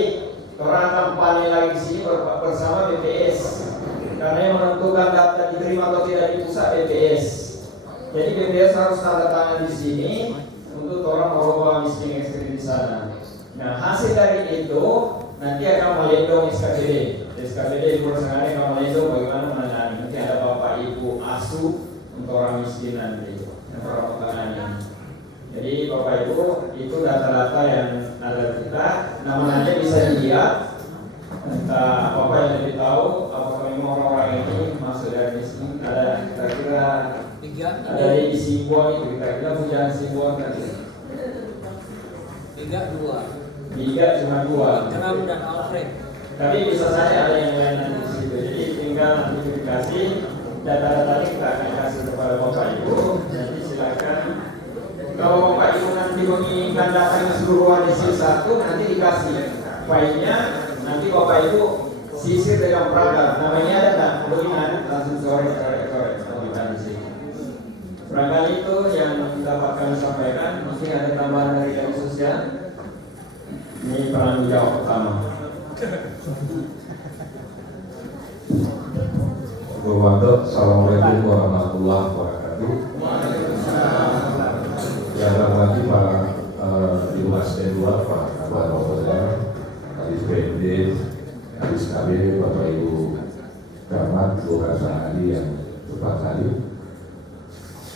orang akan panel lagi di sini bersama BPS. Karena yang menentukan data diterima atau tidak di pusat BPS. Jadi BPS harus tanda tangan di sini untuk orang merubah miskin ekstrim di sana. Nah, hasil dari itu nanti akan meledong SKPD. SKPD di Purworejo akan meledong bagaimana menangani. Nanti ada bapak ibu asuh untuk orang miskin nanti, yang orang petani. Jadi bapak ibu itu data-data yang ada kita. Namanya bisa dilihat. Entah bapak yang lebih tahu apakah memang orang-orang ini masuk dari miskin. Ada kira-kira ada di Sibuan itu kira-kira Pujian Sibuan nanti. 3 2. 3 cuma 2. Kram dan Alfred. Tapi bisa saja ada yang lain nanti di situ. Jadi tinggal nanti verifikasi data-data ini kita akan kasih kepada bapak ibu. Nanti silakan. Kalau bapak ibu nanti menginginkan data yang keseluruhan di sini satu, nanti dikasih filenya. Nanti bapak ibu sisir dengan perangkat. Namanya ada tak? Belum ada, langsung sore. Di sini. Barangkali itu yang dapat kami sampaikan. Mungkin ada tambahan dari dinas sosial. Ini penanggung jawab pertama. Assalamualaikum warahmatullahi wabarakatuh. Yang hormati para Dinas D2, Pak Kabar Bapak, Kadis BND, Kadis KB, Bapak Ibu Camat, Lurah Sanadi yang tepat hadir,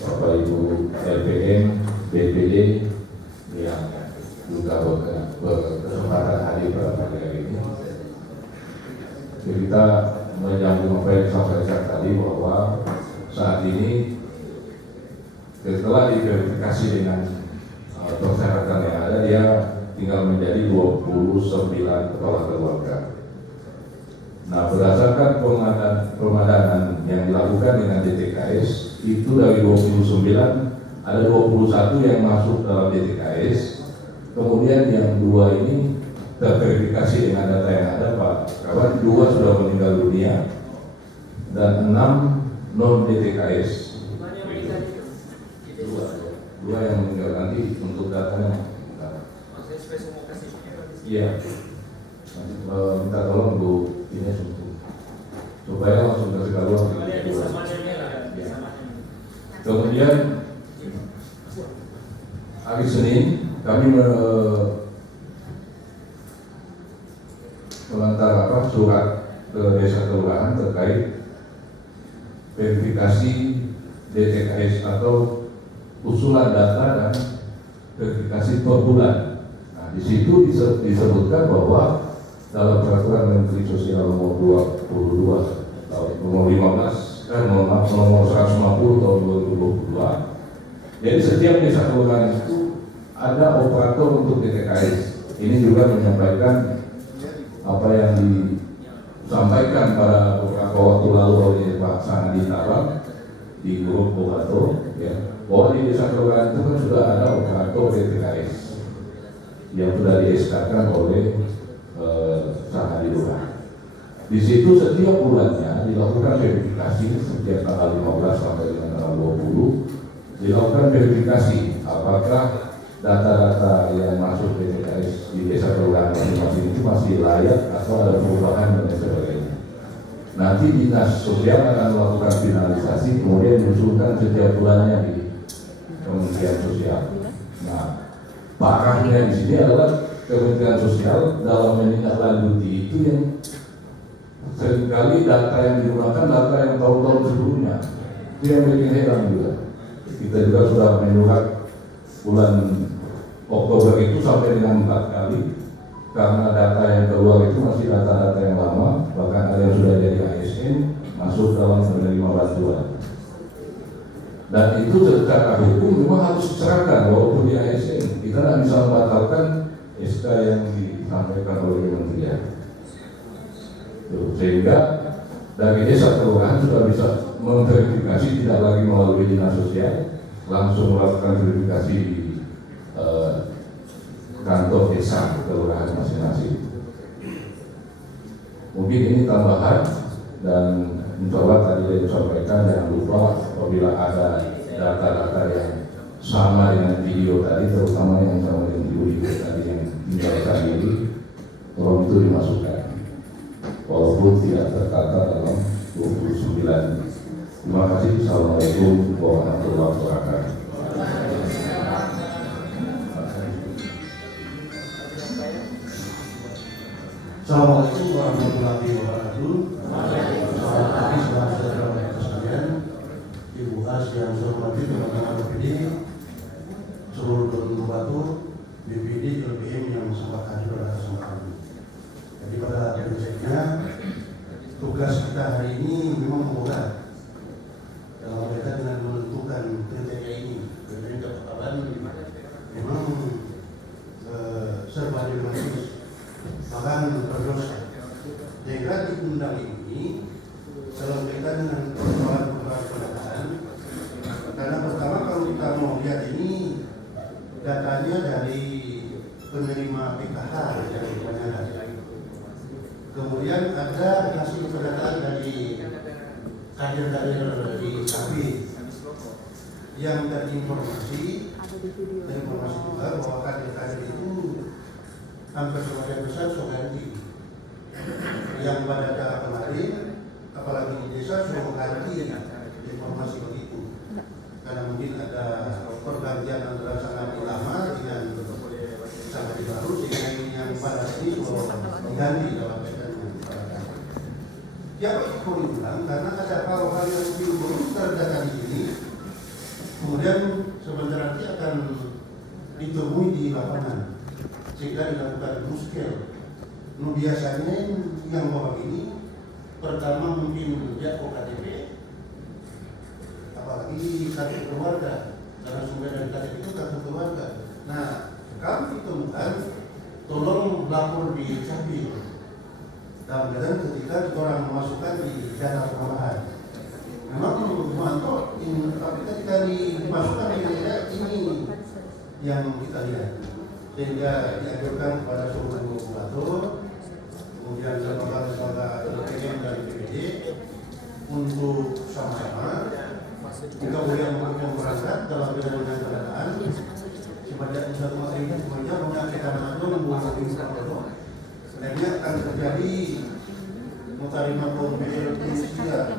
Bapak Ibu LPM, BPD yang juga berkesempatan hadir pada pagi hari ini. Kita menyambung apa yang disampaikan tadi bahwa saat ini setelah diverifikasi dengan persyaratan yang ada, dia tinggal menjadi 29 kepala keluarga. Nah, berdasarkan pemadanan yang dilakukan dengan DTKS, itu dari 29 ada 21 yang masuk dalam DTKS, kemudian yang 2 ini terverifikasi dengan data yang ada, Pak kawan, 2 sudah meninggal dunia dan 6 non DTKS. 2 yang meninggal, nanti untuk datanya. Iya. Nanti minta tolong Bu Ines supaya langsung kasih keluar. Kemudian hari Senin kami mengantar surat ke desa kelurahan terkait verifikasi DTKS atau usulan data dan verifikasi per bulan. Nah, di situ disebutkan bahwa dalam peraturan Menteri Sosial nomor 22 tahun nomor 150 tahun 2022. Jadi setiap desa kelurahan itu ada operator untuk DTKS. Ini juga menyampaikan apa yang disampaikan pada beberapa waktu lalu oleh Pak Sanadi Tawang di grup operator, ya, bahwa di desa kelurahan itu kan sudah ada operator DTKS yang sudah di-SK-kan oleh Sanadi Tawang. Di situ setiap bulannya dilakukan verifikasi setiap tanggal 15 sampai dengan tanggal 20 dilakukan verifikasi apakah data-data yang masuk DTKS di desa kelurahan masing-masing itu masih layak atau ada perubahan dan sebagainya. Nanti dinas sosial akan melakukan finalisasi kemudian diusulkan setiap bulannya di Kementerian Sosial. Nah, parahnya di sini adalah Kementerian Sosial dalam menindaklanjuti itu yang seringkali data yang digunakan data yang tahun-tahun sebelumnya. Itu yang bikin heran juga. Kita juga sudah menyurat bulan Oktober itu sampai dengan 4 kali karena data yang keluar itu masih data-data yang lama, bahkan ada yang sudah jadi ASN masuk dalam menerima bantuan. Dan itu secara hukum memang harus diserahkan walaupun di ASN. Kita tidak bisa membatalkan SK yang disampaikan oleh Kementerian. Sehingga dari desa kelurahan sudah bisa memverifikasi tidak lagi melalui dinas sosial, langsung melakukan verifikasi di kantor desa kelurahan masing-masing. Mungkin ini tambahan dan insya Allah tadi yang disampaikan jangan lupa apabila ada data-data yang sama dengan video tadi, terutama yang sama dengan ibu-ibu tadi yang tinggalkan diri, tolong itu dimasukkan walaupun tidak tertata dalam 29. Terima kasih. Assalamualaikum warahmatullahi wabarakatuh. Assalamualaikum warahmatullahi wabarakatuh. Selamat pagi saudara-saudara sekalian, Ibu As yang saya hormati, teman-teman BPD, seluruh donatur BPD, LBM yang sempat hadir pada kesempatan ini. Jadi pada prinsipnya tugas kita hari ini memang berat dalam kaitan dengan menentukan kriteria ini. Kriteria kepakaran memang serba dilematis, bahkan berdosa. Dengan di undang ini dalam kaitan dengan persoalan pendataan, karena pertama kalau kita mau lihat ini datanya dari penerima PKH yang kebanyakan. Kemudian ada hasil pendataan dari kader-kader di KABI yang terinformasi juga bahwa kader-kader itu hampir sebagian besar ganti. Yang pada data kemarin, apalagi di desa sudah mengganti informasi begitu. Karena mungkin ada pergantian antara sangat lama dengan sangat baru, sehingga ini yang pada ini sudah diganti dalam kaitan dengan peradaban. Siapa itu diulang? Karena ada hal-hal yang belum terdata di sini, kemudian sebentar nanti akan ditemui di lapangan, sehingga dilakukan muskil. Biasanya yang bawa ini pertama mungkin dia KTP, apalagi kartu keluarga, karena sumber dari KTP itu kartu keluarga. Nah, kalau ditemukan, tolong lapor di Capil. Dalam keadaan ketika orang memasukkan di data penambahan, memang memantau, tapi ketika dimasukkan di data ini yang kita lihat, sehingga diajukan kepada seluruh regulator, kemudian lembaga-lembaga LPM dari BPD untuk sama-sama jika boleh memberikan perangkat dalam dengan pendataan sebanyak satu materi semuanya menyaksikan atau membuat informasi, sehingga akan terjadi mutarima BPD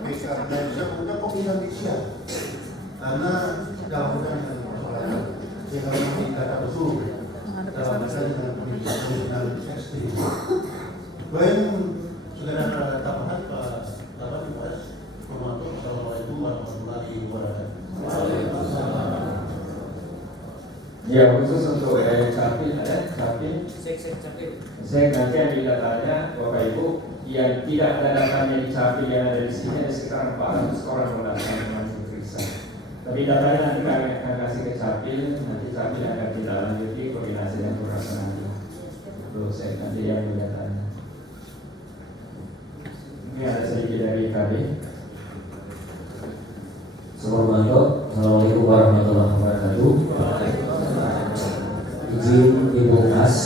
PK dan kemudian kombinasi karena dalam dengan persoalan sehingga tidak betul dalam misalnya dengan pendidikan ekstrim. Baik, saudara tambahan Pak Dibas, Assalamualaikum warahmatullahi wabarakatuh. Ya, khusus untuk Capil, saya nanti di datanya Bapak Ibu yang tidak ada datanya di Capil yang ada di sini ada sekitar 400 orang mendatang yang diperiksa. Tapi datanya nanti kami akan kasih ke Capil, nanti Capil akan kita lanjuti koordinasi dan program nanti. Terus saya nanti yang datanya. Ini ada sedikit dari KB. Assalamualaikum warahmatullahi wabarakatuh. Izin Ibu As.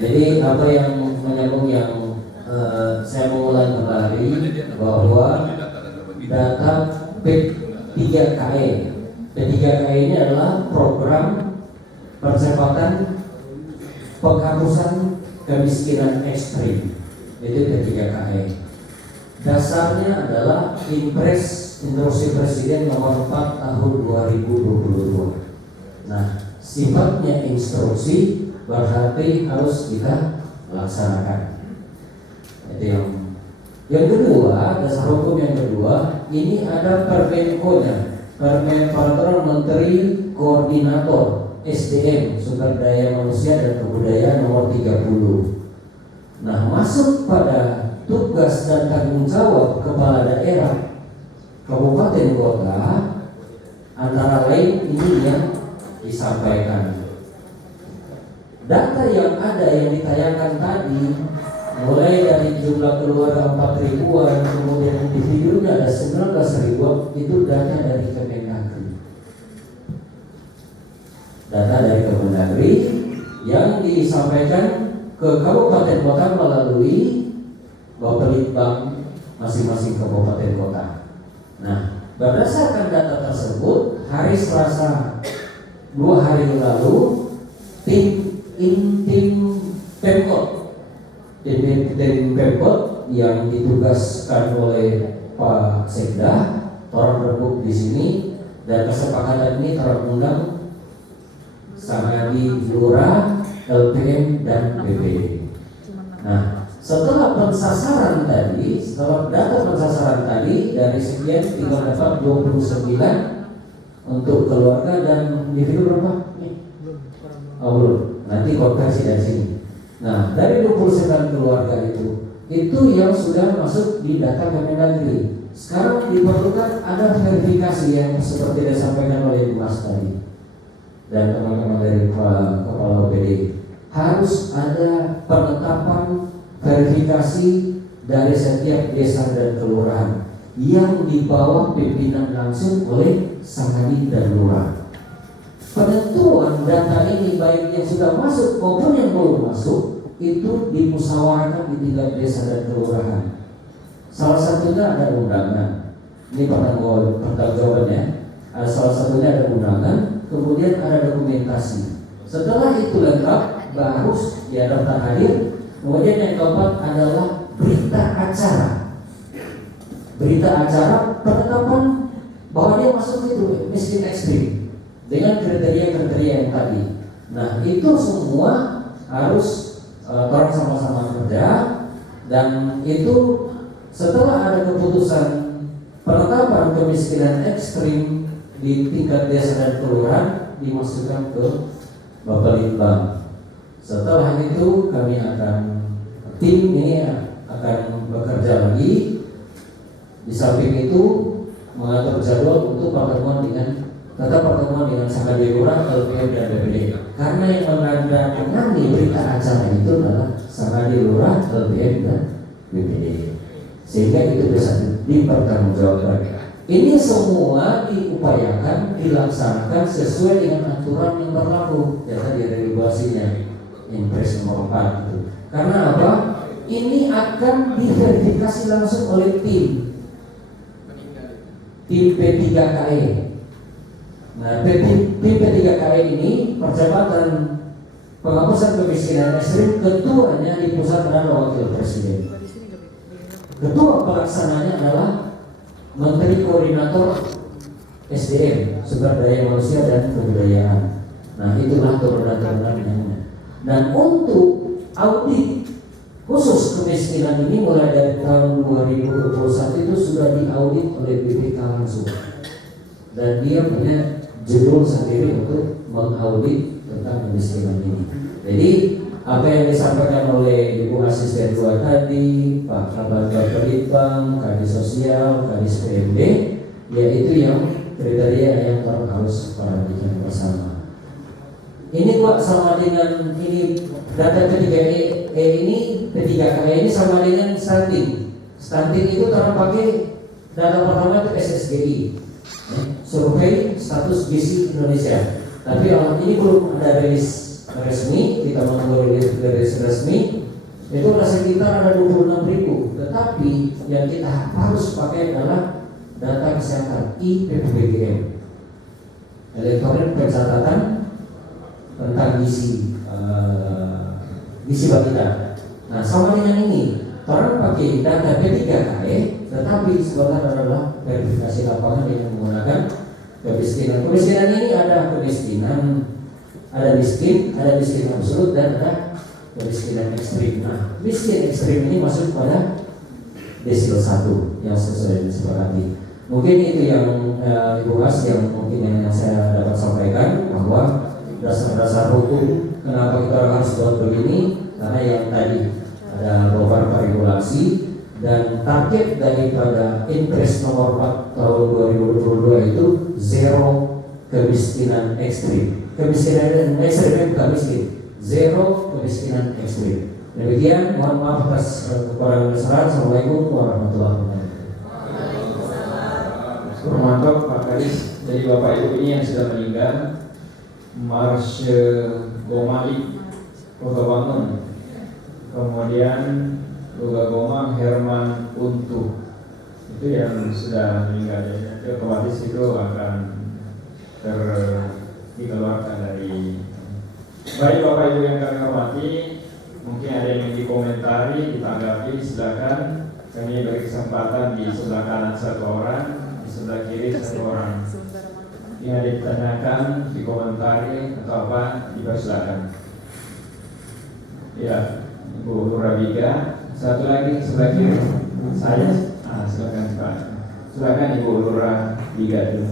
Jadi apa yang menyambung yang saya mengulang kembali bahwa data P3KE. P3KE ini adalah program percepatan penghapusan kemiskinan ekstrim. Itu P3KE. Dasarnya adalah Impres Instruksi Presiden nomor 4 tahun 2022. Nah, sifatnya instruksi berarti harus kita laksanakan. Itu yang kedua, dasar hukum yang kedua, ini ada Permenko-nya, Peraturan Menteri Koordinator SDM Sumber Daya Manusia dan Kebudayaan nomor 30. Nah, masuk pada tugas dan tanggung jawab kepala daerah kabupaten kota antara lain ini yang disampaikan. Data yang ada yang ditayangkan tadi mulai dari jumlah keluarga 4 ribuan, kemudian individunya ada 19 ribuan, itu data dari Kemendagri. Data dari Kemendagri yang disampaikan ke kabupaten kota melalui Bapelitbang masing-masing kabupaten kota. Nah, berdasarkan data tersebut, hari Selasa 2 hari lalu tim Pemkot tim Pemkot yang ditugaskan oleh Pak Sekda, orang rebuk di sini, dan kesepakatan ini terundang Sangadi Lurah, LPM dan BPD. Nah, setelah pensasaran tadi, setelah data pensasaran tadi dari sekian tinggal dapat 29 untuk keluarga dan individu berapa? Oh, belum. Nanti konversi dari sini. Nah, dari 29 keluarga itu yang sudah masuk di data Kemendagri. Sekarang diperlukan ada verifikasi yang seperti disampaikan oleh Bu Mas tadi dan teman-teman dari Kepala OPD. Harus ada penetapan verifikasi dari setiap desa dan kelurahan yang di bawah pimpinan langsung oleh Sangadi dan Lurah. Penentuan data ini baik yang sudah masuk maupun yang belum masuk itu dimusyawarahkan di tingkat desa dan kelurahan. Salah satunya ada undangan. Ini pertanggungjawabannya. Salah satunya ada undangan, kemudian ada dokumentasi. Setelah itu lengkap, baru ya daftar hadir. Kemudian yang keempat adalah berita acara. Berita acara penetapan bahwa dia masuk itu miskin ekstrim dengan kriteria-kriteria yang tadi. Nah, itu semua harus orang sama-sama kerja, dan itu setelah ada keputusan penetapan kemiskinan ekstrim di tingkat desa dan kelurahan dimasukkan ke Bapelitbang. Setelah itu kami tim ini akan bekerja lagi. Di samping itu mengatur jadwal untuk pertemuan dengan Sangadi Lurah, LPM dan BPD. Karena yang menandatangani berita acara itu adalah Sangadi Lurah, LPM dan BPD. Sehingga itu bisa dipertanggungjawabkan. Ini semua diupayakan dilaksanakan sesuai dengan aturan yang berlaku. Ya tadi ada regulasinya, Impres nomor 4 itu. Karena apa? Ini akan diverifikasi langsung oleh tim P3KE. Nah, tim P3KE ini percepatan penghapusan kemiskinan ekstrim, ketuanya di pusat adalah Wakil Presiden. Ketua pelaksananya adalah Menteri Koordinator SDM, Sumber Daya Manusia dan Kebudayaan. Nah, itulah turunan-turunannya. Dan untuk audit khusus kemiskinan ini mulai dari tahun 2021 itu sudah diaudit oleh BPK langsung. Dan dia punya judul sendiri untuk mengaudit tentang kemiskinan ini. Jadi apa yang disampaikan oleh Ibu Asisten 2 tadi, Pak Kabar Bapelitbang, Kadis Sosial, Kadis PMD, yaitu yang kriteria yang harus perhatikan bersama. Ini Pak sama dengan ini data P3KE ini sama dengan stunting. Stunting itu cara pakai data pertama itu SSGI, survei status gizi Indonesia. Tapi ini belum ada rilis resmi, kita menunggu rilis resmi. Itu ada sekitar ada 26.000. Tetapi yang kita harus pakai adalah data kesehatan IPPBGM, elektronik pencatatan tentang gizi balita. Nah, sama dengan ini, orang pakai data P3KE, tetapi sebenarnya adalah verifikasi lapangan yang menggunakan kemiskinan. Kemiskinan ini ada kemiskinan, ada miskin absolut, dan ada kemiskinan ekstrim. Nah, miskin ekstrim ini masuk pada desil 1 yang sesuai disepakati. Mungkin itu yang Ibu Mas yang mungkin yang saya dapat sampaikan, bahwa dasar-dasar hukum kenapa kita harus buat begini, karena yang tadi ada beberapa regulasi dan target daripada Impres nomor 4 tahun 2022 itu zero kemiskinan ekstrim. Kemiskinan ekstrim bukan miskin, zero kemiskinan ekstrim. Demikian, mohon maaf atas kekurangan kesalahan. Assalamualaikum warahmatullahi wabarakatuh. Mantap Pak Kadis, dari Bapak Ibu ini yang sudah meninggal, Marsye Gomali Kota Bangun, kemudian Luga Gomang Herman Untuh, itu yang sudah meninggal. Jadi otomatis itu akan dikeluarkan dari. Baik Bapak Ibu yang kami hormati, Mungkin ada yang dikomentari, ditanggapi, silakan. Kami beri kesempatan di sebelah kanan satu orang, di sebelah kiri satu orang. Yang ditanyakan, dikomentari atau apa, dipersilakan. Ya, Ibu Nurabiga. Satu lagi sebelah kiri. Saya. Silakan Pak. Silakan Ibu Nurabiga dulu.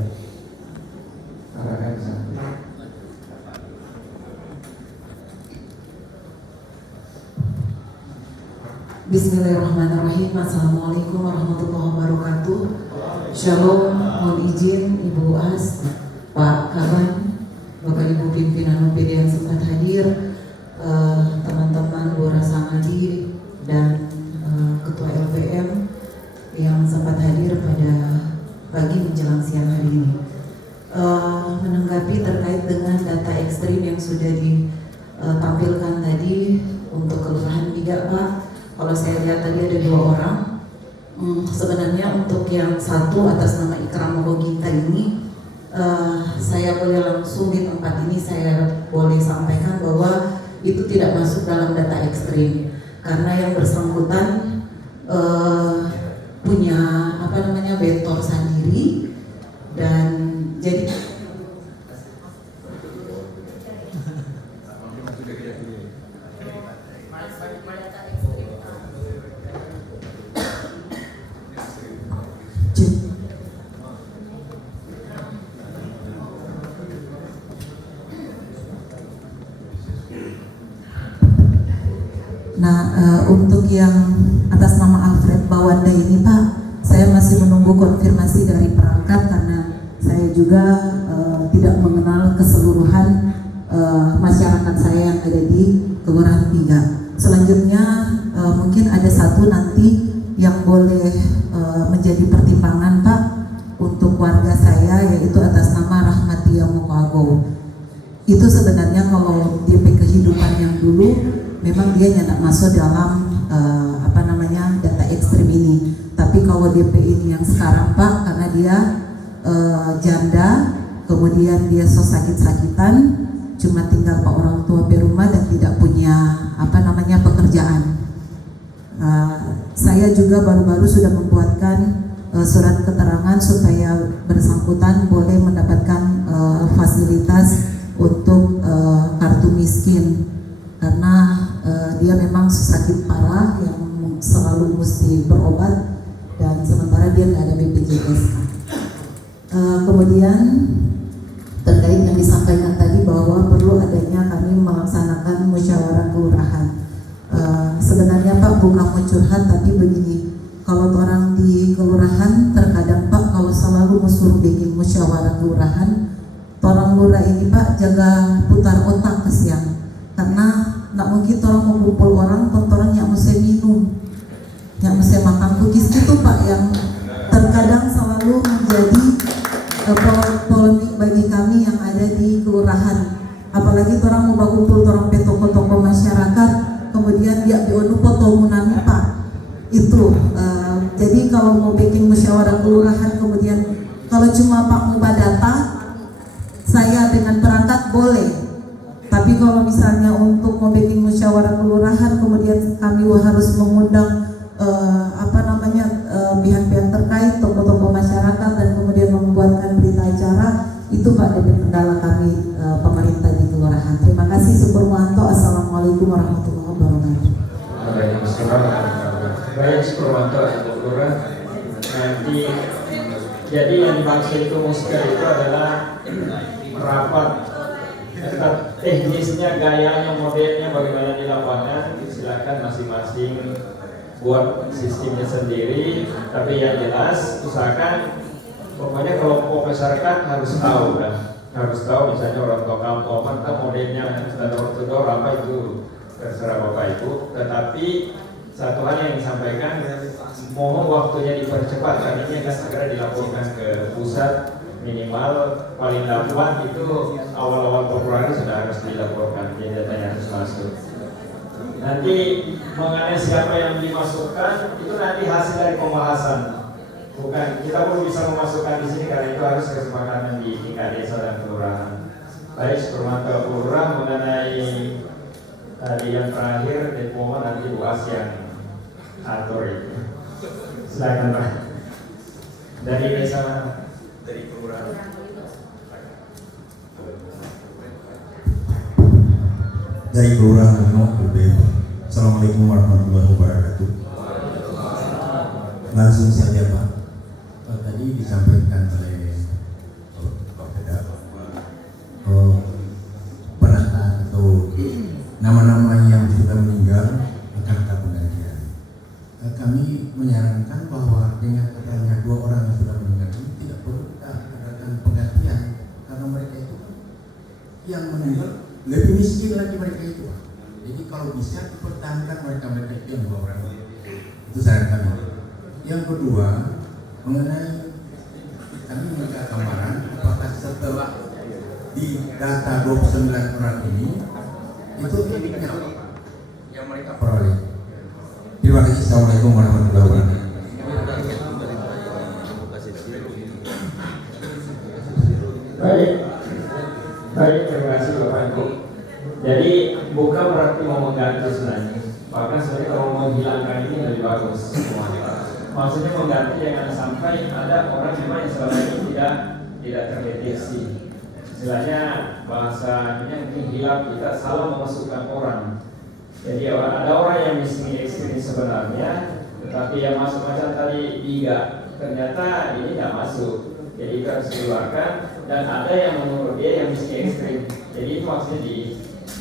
Arahkan ke sana. Bismillahirrahmanirrahim. Assalamualaikum warahmatullahi wabarakatuh. Shalom, mohon izin Ibu As, Pak Kaban, Bapak Ibu pimpinan UPD yang sempat hadir, teman-teman Bu Rasamadi dan Ketua LPM yang sempat hadir pada pagi menjelang siang hari ini. Menanggapi terkait dengan data ekstrim yang sudah ditampilkan tadi untuk Kelurahan Biga, Pak. Kalau saya lihat tadi ada 2 orang. Sebenarnya untuk yang satu atas nama Ikram Mogoginta ini, saya boleh langsung di tempat ini saya boleh sampaikan bahwa itu tidak masuk dalam data ekstrim karena yang bersangkutan punya vetor sendiri dan jadi untuk yang atas nama Alfred Bawanda ini, Pak, saya masih menunggu konfirmasi dari perangkat karena saya juga tidak mengenal keseluruhan masyarakat saya yang ada di Kelurahan Biga. Selanjutnya mungkin ada satu nanti yang boleh menjadi pertimbangan, Pak, untuk warga saya, yaitu atas nama Rahmatia Mukago. Itu sebenarnya kalau DP kehidupan yang dulu memang dia tidak masuk dalam data ekstrim ini. Tapi kalau DP ini yang sekarang, Pak, karena dia janda, kemudian dia sakit-sakitan, cuma tinggal Pak orang tua di rumah dan tidak punya pekerjaan. Saya juga baru-baru sudah membuatkan surat keterangan supaya bersangkutan boleh mendapatkan fasilitas untuk kartu miskin karena dia memang sakit parah yang selalu mesti berobat dan sementara dia tidak ada BPJS. Kemudian terkait yang disampaikan tadi bahwa perlu adanya kami melaksanakan musyawarah kelurahan. Sebenarnya, Pak, bukan mau curhat tapi begini, kalau orang di kelurahan terkadang, Pak, kalau selalu musuh bikin musyawarah kelurahan, orang lurah ini, Pak, jaga putar otak kesian karena nggak mungkin orang mau kumpul orang, orang yang mesti minum, yang mesti makan cookies itu, Pak, yang terkadang selalu menjadi polemik bagi kami yang ada di kelurahan. Apalagi orang mau kumpul orang toko-toko masyarakat, kemudian dia dionu foto munami, Pak. Itu jadi kalau mau bikin musyawarah kelurahan, kemudian kalau cuma Pak mau data, saya dengan perangkat boleh. Tapi kalau misalnya untuk mau bikin musyawarah kelurahan, kemudian kami harus mengundang pihak-pihak terkait, tokoh-tokoh masyarakat, dan kemudian membuatkan berita acara, itu, Pak, dari kendala kami pemerintah di kelurahan. Terima kasih, Sukurmanto. Assalamualaikum warahmatullahi wabarakatuh. Baik, Sukurmanto, Ibu Lurah. Nanti jadi yang dimaksud itu musker itu adalah rapat teknisnya, gayanya, modelnya bagaimana di lapangan, silakan masing-masing buat sistemnya sendiri. Tapi yang jelas usahakan pokoknya kelompok masyarakat harus tahu kan, harus tahu misalnya orang tua kampung apa modelnya dan door apa itu terserah Bapak Ibu. Tetapi satu hal yang disampaikan, mohon waktunya dipercepat karena ini akan segera dilaporkan ke pusat. Minimal paling lambat itu awal-awal Februari sudah harus dilaporkan, jadi datanya harus masuk. Nanti mengenai siapa yang dimasukkan itu nanti hasil dari pembahasan. Bukan, kita belum bisa memasukkan di sini karena itu harus kesepakatan di tingkat desa dan kelurahan. Baik, Sukurmanto Lurah mengenai Tadi yang terakhir Depo nanti UAS yang atur itu. Silakan Pak. Dari desa dari kelurahan. Dari kelurahan Assalamualaikum warahmatullahi wabarakatuh. Langsung saja Pak. Tadi disampaikan oleh Pak Peda penataan atau nama-nama yang sudah meninggal kata penggantian. Kami menyarankan bahwa dengan adanya 2 orang yang sudah meninggal ini tidak perlu kita adakan penggantian karena mereka itu yang meninggal lebih miskin lagi mereka itu. Jadi kalau bisa dipertahankan mereka itu yang 2 orang. Itu saran kami. Yang kedua, mengenai kami minta gambaran apakah setelah di data 29 orang ini itu titiknya apa yang mereka peroleh. Terima kasih. Assalamualaikum warahmatullahi wabarakatuh. Baik, terima kasih Bapak Ibu. Jadi bukan berarti mau mengganti sebenarnya. Bahkan sebenarnya kalau menghilangkan ini lebih bagus. Maksudnya mengganti jangan sampai ada orang yang selama ini tidak terdeteksi. Istilahnya bahasa ini mungkin hilang, kita salah memasukkan orang. Jadi ada orang yang miskin ekstrim sebenarnya, tetapi yang masuk macam tadi 3 ternyata ini tidak masuk. Jadi itu harus dikeluarkan. Dan ada yang menurut dia yang miskin ekstrim. Jadi itu maksudnya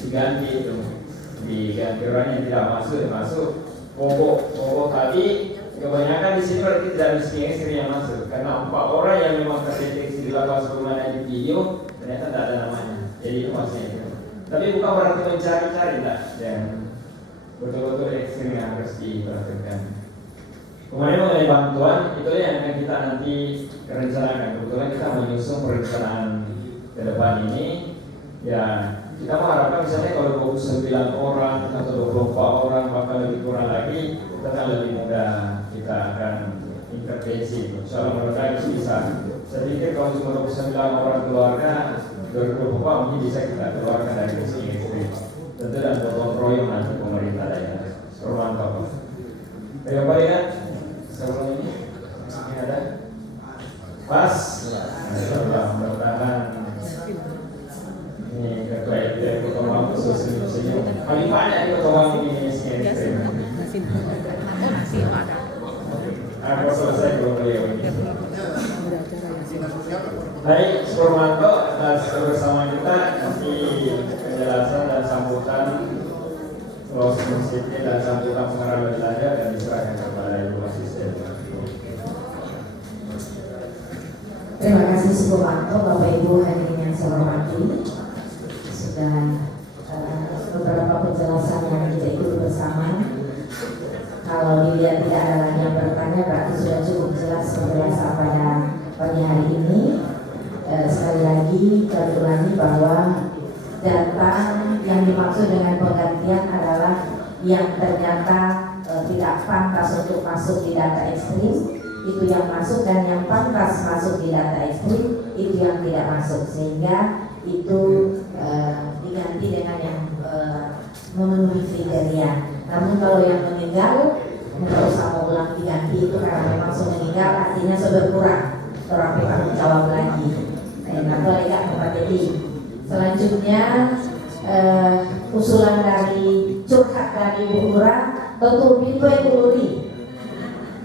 diganti itu, diganti orang yang tidak masuk. Pokok tadi kebanyakan di sini berarti tidak miskin ekstrim yang masuk. Karena 4 orang yang memang terdeteksi di lapas sebelumnya di video ternyata tidak ada namanya. Jadi itu maksudnya itu. Tapi bukan berarti mencari-cari, tidak. Dan betul-betul ekstrim yang harus diperhatikan. Kemudian mengenai bantuan, itu yang akan kita nanti rencanakan. Kebetulan kita menyusun perencanaan ke depan ini. Ya, kita mengharapkan misalnya kalau 29 orang atau 24 orang bahkan lebih kurang lagi, kita akan lebih mudah kita akan intervensi. Soal mereka itu bisa. Saya pikir kalau cuma 29 orang keluarga 2024 mungkin bisa kita keluarkan dari sini. Tentu dan gotong royong nanti pemerintah daerah. Mantap. Ayo Pak ya, sebelum ini ada pas. Mudah-mudahan ini ketua RT ketua khusus senyum. Paling banyak di ketua ini sini. Aku selesai belum beliau ini. Baik, Suparmanto atas kebersamaan kita nanti penjelasan dan sambutan closing musiknya dan sambutan pengarah belajar dan diserahkan kepada Ibu Asisten. Terima kasih Suparmanto, Bapak Ibu hadirin yang saya hormati. Sudah beberapa penjelasan yang kita ikuti bersama. Kalau dilihat tidak ada lagi yang bertanya, berarti sudah cukup jelas penjelasan pada pagi hari ini. Sekali lagi kami ulangi bahwa data yang dimaksud dengan penggantian adalah yang ternyata tidak pantas untuk masuk di data ekstrim itu yang masuk, dan yang pantas masuk di data ekstrim itu yang tidak masuk, sehingga itu diganti dengan yang memenuhi kriteria. Namun kalau yang meninggal tidak usah mau ulang diganti, itu karena memang sudah meninggal artinya sudah berkurang, orang bertanggung jawab lagi. Atau tidak kompetisi. Selanjutnya usulan dari curhat dari Bu Lurah, tentu pintu ekuluri.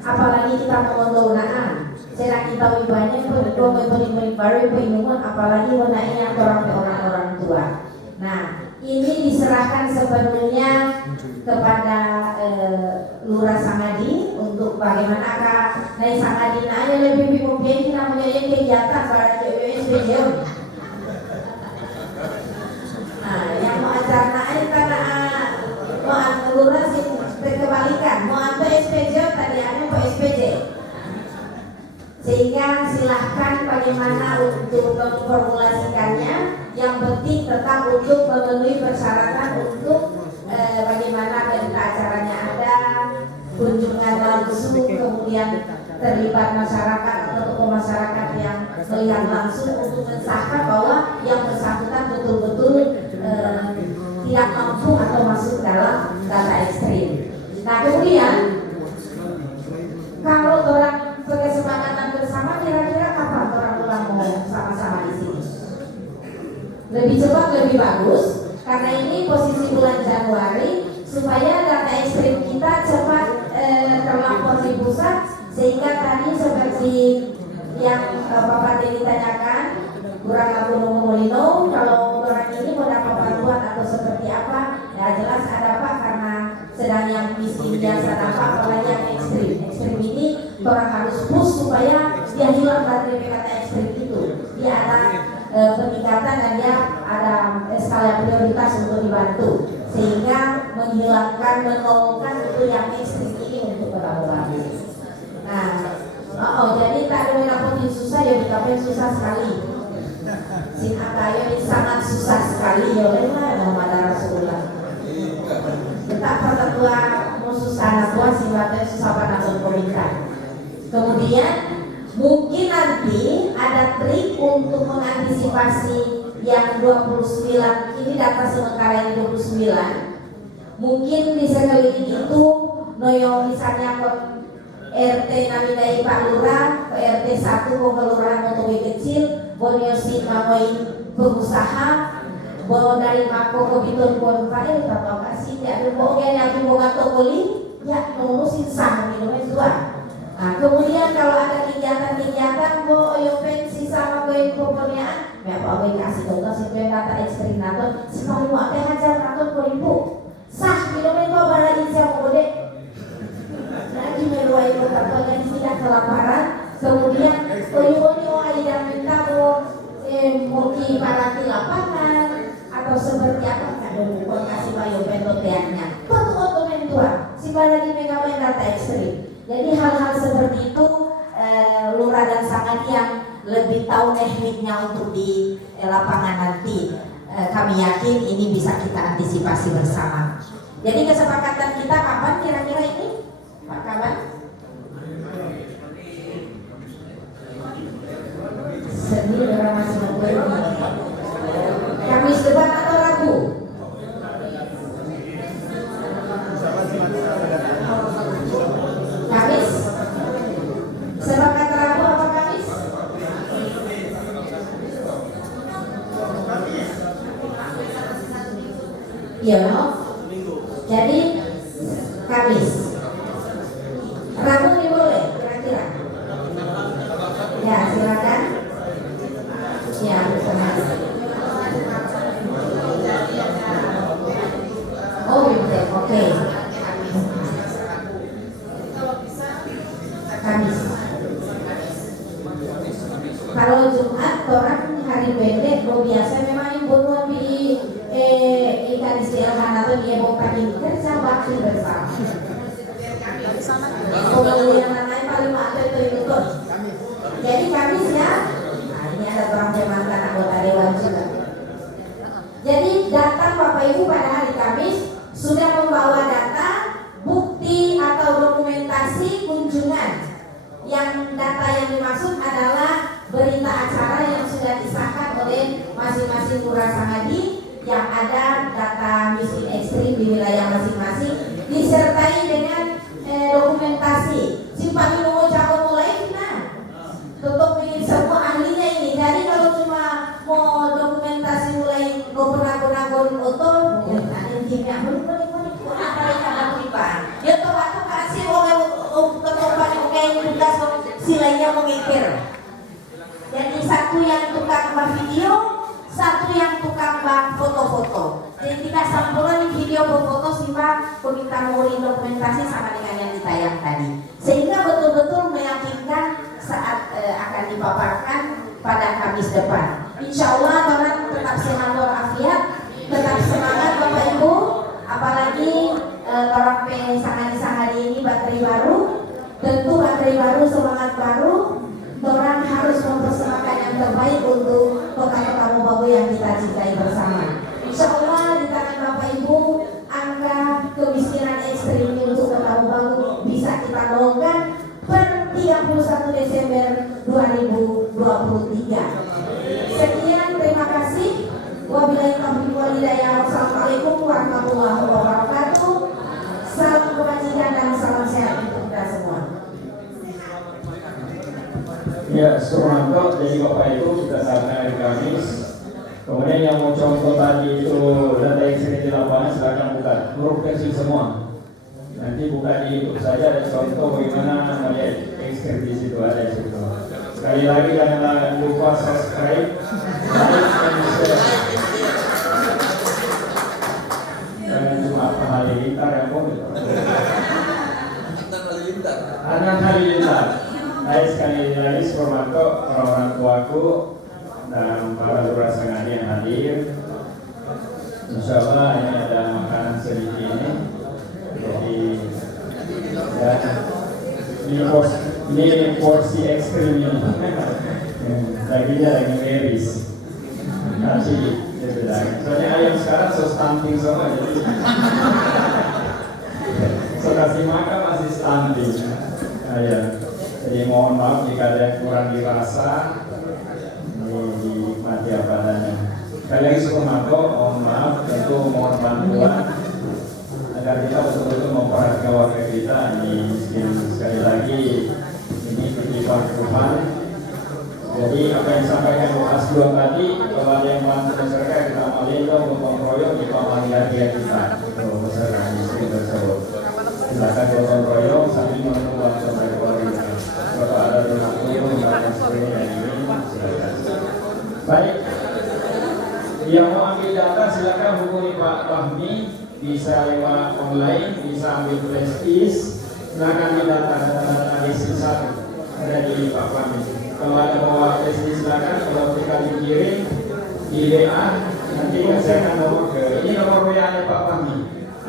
Apalagi kita mengontrolnaan, serang kita wibanya pening baru penginguan, apalagi mengenai yang orang tua. Nah, ini diserahkan sepenuhnya kepada Lurah Sangadi untuk bagaimanakah Nai Sangadi nanya lebih mungkin kita mempunyai kegiatan pada JWSBJ. Nah, yang mau acara naik karena mau Lurah sih kebalikan, mau atau SPJ tadi ada mau SPJ. Sehingga silahkan bagaimana untuk memformulasikannya. Yang penting tetap untuk memenuhi persyaratan untuk bagaimana berita acaranya ada, kunjungan langsung, kemudian terlibat masyarakat atau tokoh masyarakat yang melihat langsung untuk mensahkan bahwa yang bersangkutan betul-betul tidak mampu atau masih masuk dalam data ekstrim. Nah kemudian kalau orang berkesepakatan bersama, kira-kira kapan orang mau sama-sama di sini? Lebih cepat lebih bagus, karena ini posisi bulan Januari, supaya data ekstrim kita cepat terlapor di pusat, sehingga tadi seperti yang Bapak Dedi tanyakan, kurang aku Molino, kalau orang ini mau dapat bantuan atau seperti apa, ya jelas ada apa, karena sedang yang miskin biasa dapat, apalagi yang ekstrim ini orang harus push supaya dia hilang dari kata ekstrim itu, dia ada peningkatan dan dia ada skala prioritas untuk dibantu, sehingga menghilangkan, menolkan itu yang ekstrim ini untuk berlaku. Nah, jadi tak ada menakutin susah ya, dikapain susah sekali. Sin akayo ini sangat susah sekali ya, olehlah Muhammad Rasulullah. Betapa tertua musuh anak tua si batnya susah pada komentar. Kemudian mungkin nanti ada trik untuk mengantisipasi yang 29, ini data sementara yang 29. Mungkin di sekeliling itu noyo misalnya RT namidai Pak Lurah, RT 1 kelurahan Motowi kecil, boniosin mamoi pengusaha, bawa dari Mako ke Bitun pun Pak ini Bapak kasih ya, bawa yang boga tokoli, ya ngurusin sah minumnya dua. Nah, kemudian kalau ada kegiatan-kegiatan bawa oyo pensi sama gue pokoknya, ya Pak gue kasih contoh si gue kata ekstrim naton, si paling mau teh hajar naton polipu, sah minumnya dua balai siapa gede. Lagi meluai kota-kota yang tidak kelaparan, kemudian koyo-koyo ayah minta mungkin para di lapangan atau seperti apa kan dulu kasih bayo pentoteannya foto-foto mentua si lagi megawain data ekstrim. Jadi hal-hal seperti itu lurah dan sangat yang lebih tahu tekniknya untuk di lapangan nanti, kami yakin ini bisa kita antisipasi bersama. Jadi kesepakatan kita kapan kira-kira ini Pak Kaban? Sedih orang masih menunggu. Kamis depan atau Rabu? Kamis. Sepakat Rabu apa Kamis? Iya, no? Jadi Kamis. Rabu ini boleh kira-kira? Ya silakan. Ya benar. Oh gitu, oke. Kamis. Kalau Jumat orang hari pendek, biasa memang ibu di ikan istirahat atau dia mau pagi kerja bakti bersama. Kalau yang namanya paling mantap itu tuh. Jadi Kamis ya. Nah, ini ada orang mantan anggota dewan juga. Jadi datang Bapak Ibu pada hari Kamis sudah membawa data, bukti atau dokumentasi kunjungan. Yang data yang dimaksud adalah berita acara yang sudah disahkan oleh masing-masing lurah sangadi yang ada data miskin ekstrim di wilayah masing-masing disertai dengan dokumentasi. Simpan minum ucapan mulai nah tutup ini semua ahlinya ini. Jadi kalau cuma mau dokumentasi mulai mau pernah otot nanti kimia boleh apa yang pripan ya tuh aku kasih ketumpan oke tugas silainya mengikir. Jadi satu yang tukang video, satu yang tukang foto-foto. Jadi tidak sampuran video foto simpan peminta memori dokumentasi sama dengan yang ditayang tadi, sehingga betul-betul meyakinkan saat akan dipaparkan pada Kamis depan. Insya Allah orang tetap sehat walafiat, tetap semangat Bapak Ibu, apalagi orang sangat ini baterai baru, tentu baterai baru semangat baru. Orang harus mempersembahkan yang terbaik untuk kota-kota Mobagu yang kita cintai bersama. Insya Allah di tangan Bapak Ibu angka kemiskinan ekstrim untuk kota Mobagu bisa kita nolkan per 31 Desember 2023. Sekian, terima kasih. Wabillahi taufiq wal hidayah. Wassalamualaikum warahmatullahi wabarakatuh. Suranto, jadi Bapak Ibu kita sarana hari Kamis. Kemudian yang mau contoh tadi itu data ekstrim di lapangan silakan buka, huruf kecil semua. Nanti buka di YouTube saja ada contoh bagaimana melihat ekstrim di situ ada di situ. Sekali lagi jangan lupa subscribe, like, and share. Jangan cuma halilintar yang mau. Anak halilintar. Hai sekali lagi Suranto, orang tuaku dan para lurah sengadi yang hadir. Insya Allah ini ada makanan sedikit ini. Jadi ya, ini porsi ekstrim ini. Dagingnya daging beris. Nanti dia bilang, soalnya ayam sekarang so stunting semua jadi. So kasih makan masih stunting. Ayam. Jadi mohon maaf jika ada yang kurang dirasa, dinikmati apa adanya. Sekali lagi Suranto, mohon maaf, tentu mohon bantuan agar kita betul-betul memperhatikan warga kita. Ini miskin sekali lagi, ini titipan Tuhan. Jadi apa yang disampaikan Bu Asduan tadi, kalau ada yang bantu masyarakat kita melihat gotong royong kita menghargai kita. Itu masyarakat miskin tersebut. Silakan gotong royong sambil menunggu bantuan dari warga. Kalau ada rumah yang silakan. Baik, yang mau ambil data silakan hubungi Pak Fahmi, bisa lewat online, bisa ambil flash disk, silakan di data disk satu ada di Pak Fahmi. Kalau ada bawa flash disk silakan, kalau kita dikirim di WA, nanti saya akan nomor ke ini nomor WA-nya Pak Fahmi.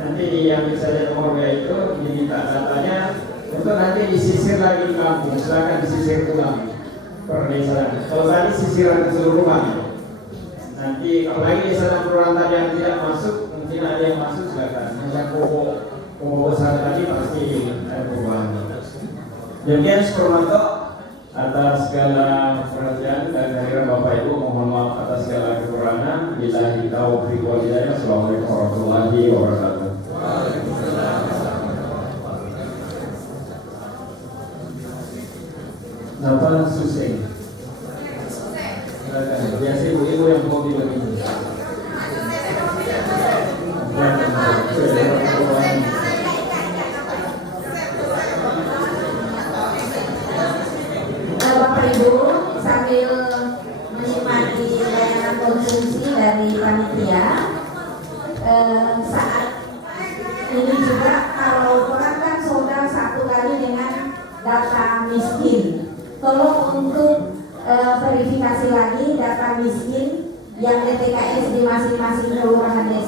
Nanti diambil saja nomor WA itu, diminta datanya. Untuk nanti disisir lagi di kampung, silakan disisir ulang per desa. Kalau tadi sisiran keseluruhan, nanti apalagi desa dan kelurahan tadi yang tidak masuk, mungkin ada yang masuk silakan. Yang kobo besar tadi pasti ada perubahan. Demikian Suranto, atas segala perhatian dan kehadiran Bapak Ibu, mohon maaf atas segala kekurangan. Billahi taufiq wal hidayah. Assalamualaikum warahmatullahi wabarakatuh. Napa suseng? Biasa ibu-ibu yang mau dibagi. Bapak Ibu sambil menikmati layanan konsumsi dari panitia, saat ini juga kalau orang kan sudah satu kali dengan data miskin. Tolong untuk verifikasi lagi data miskin yang DTKS di masing-masing kelurahan desa.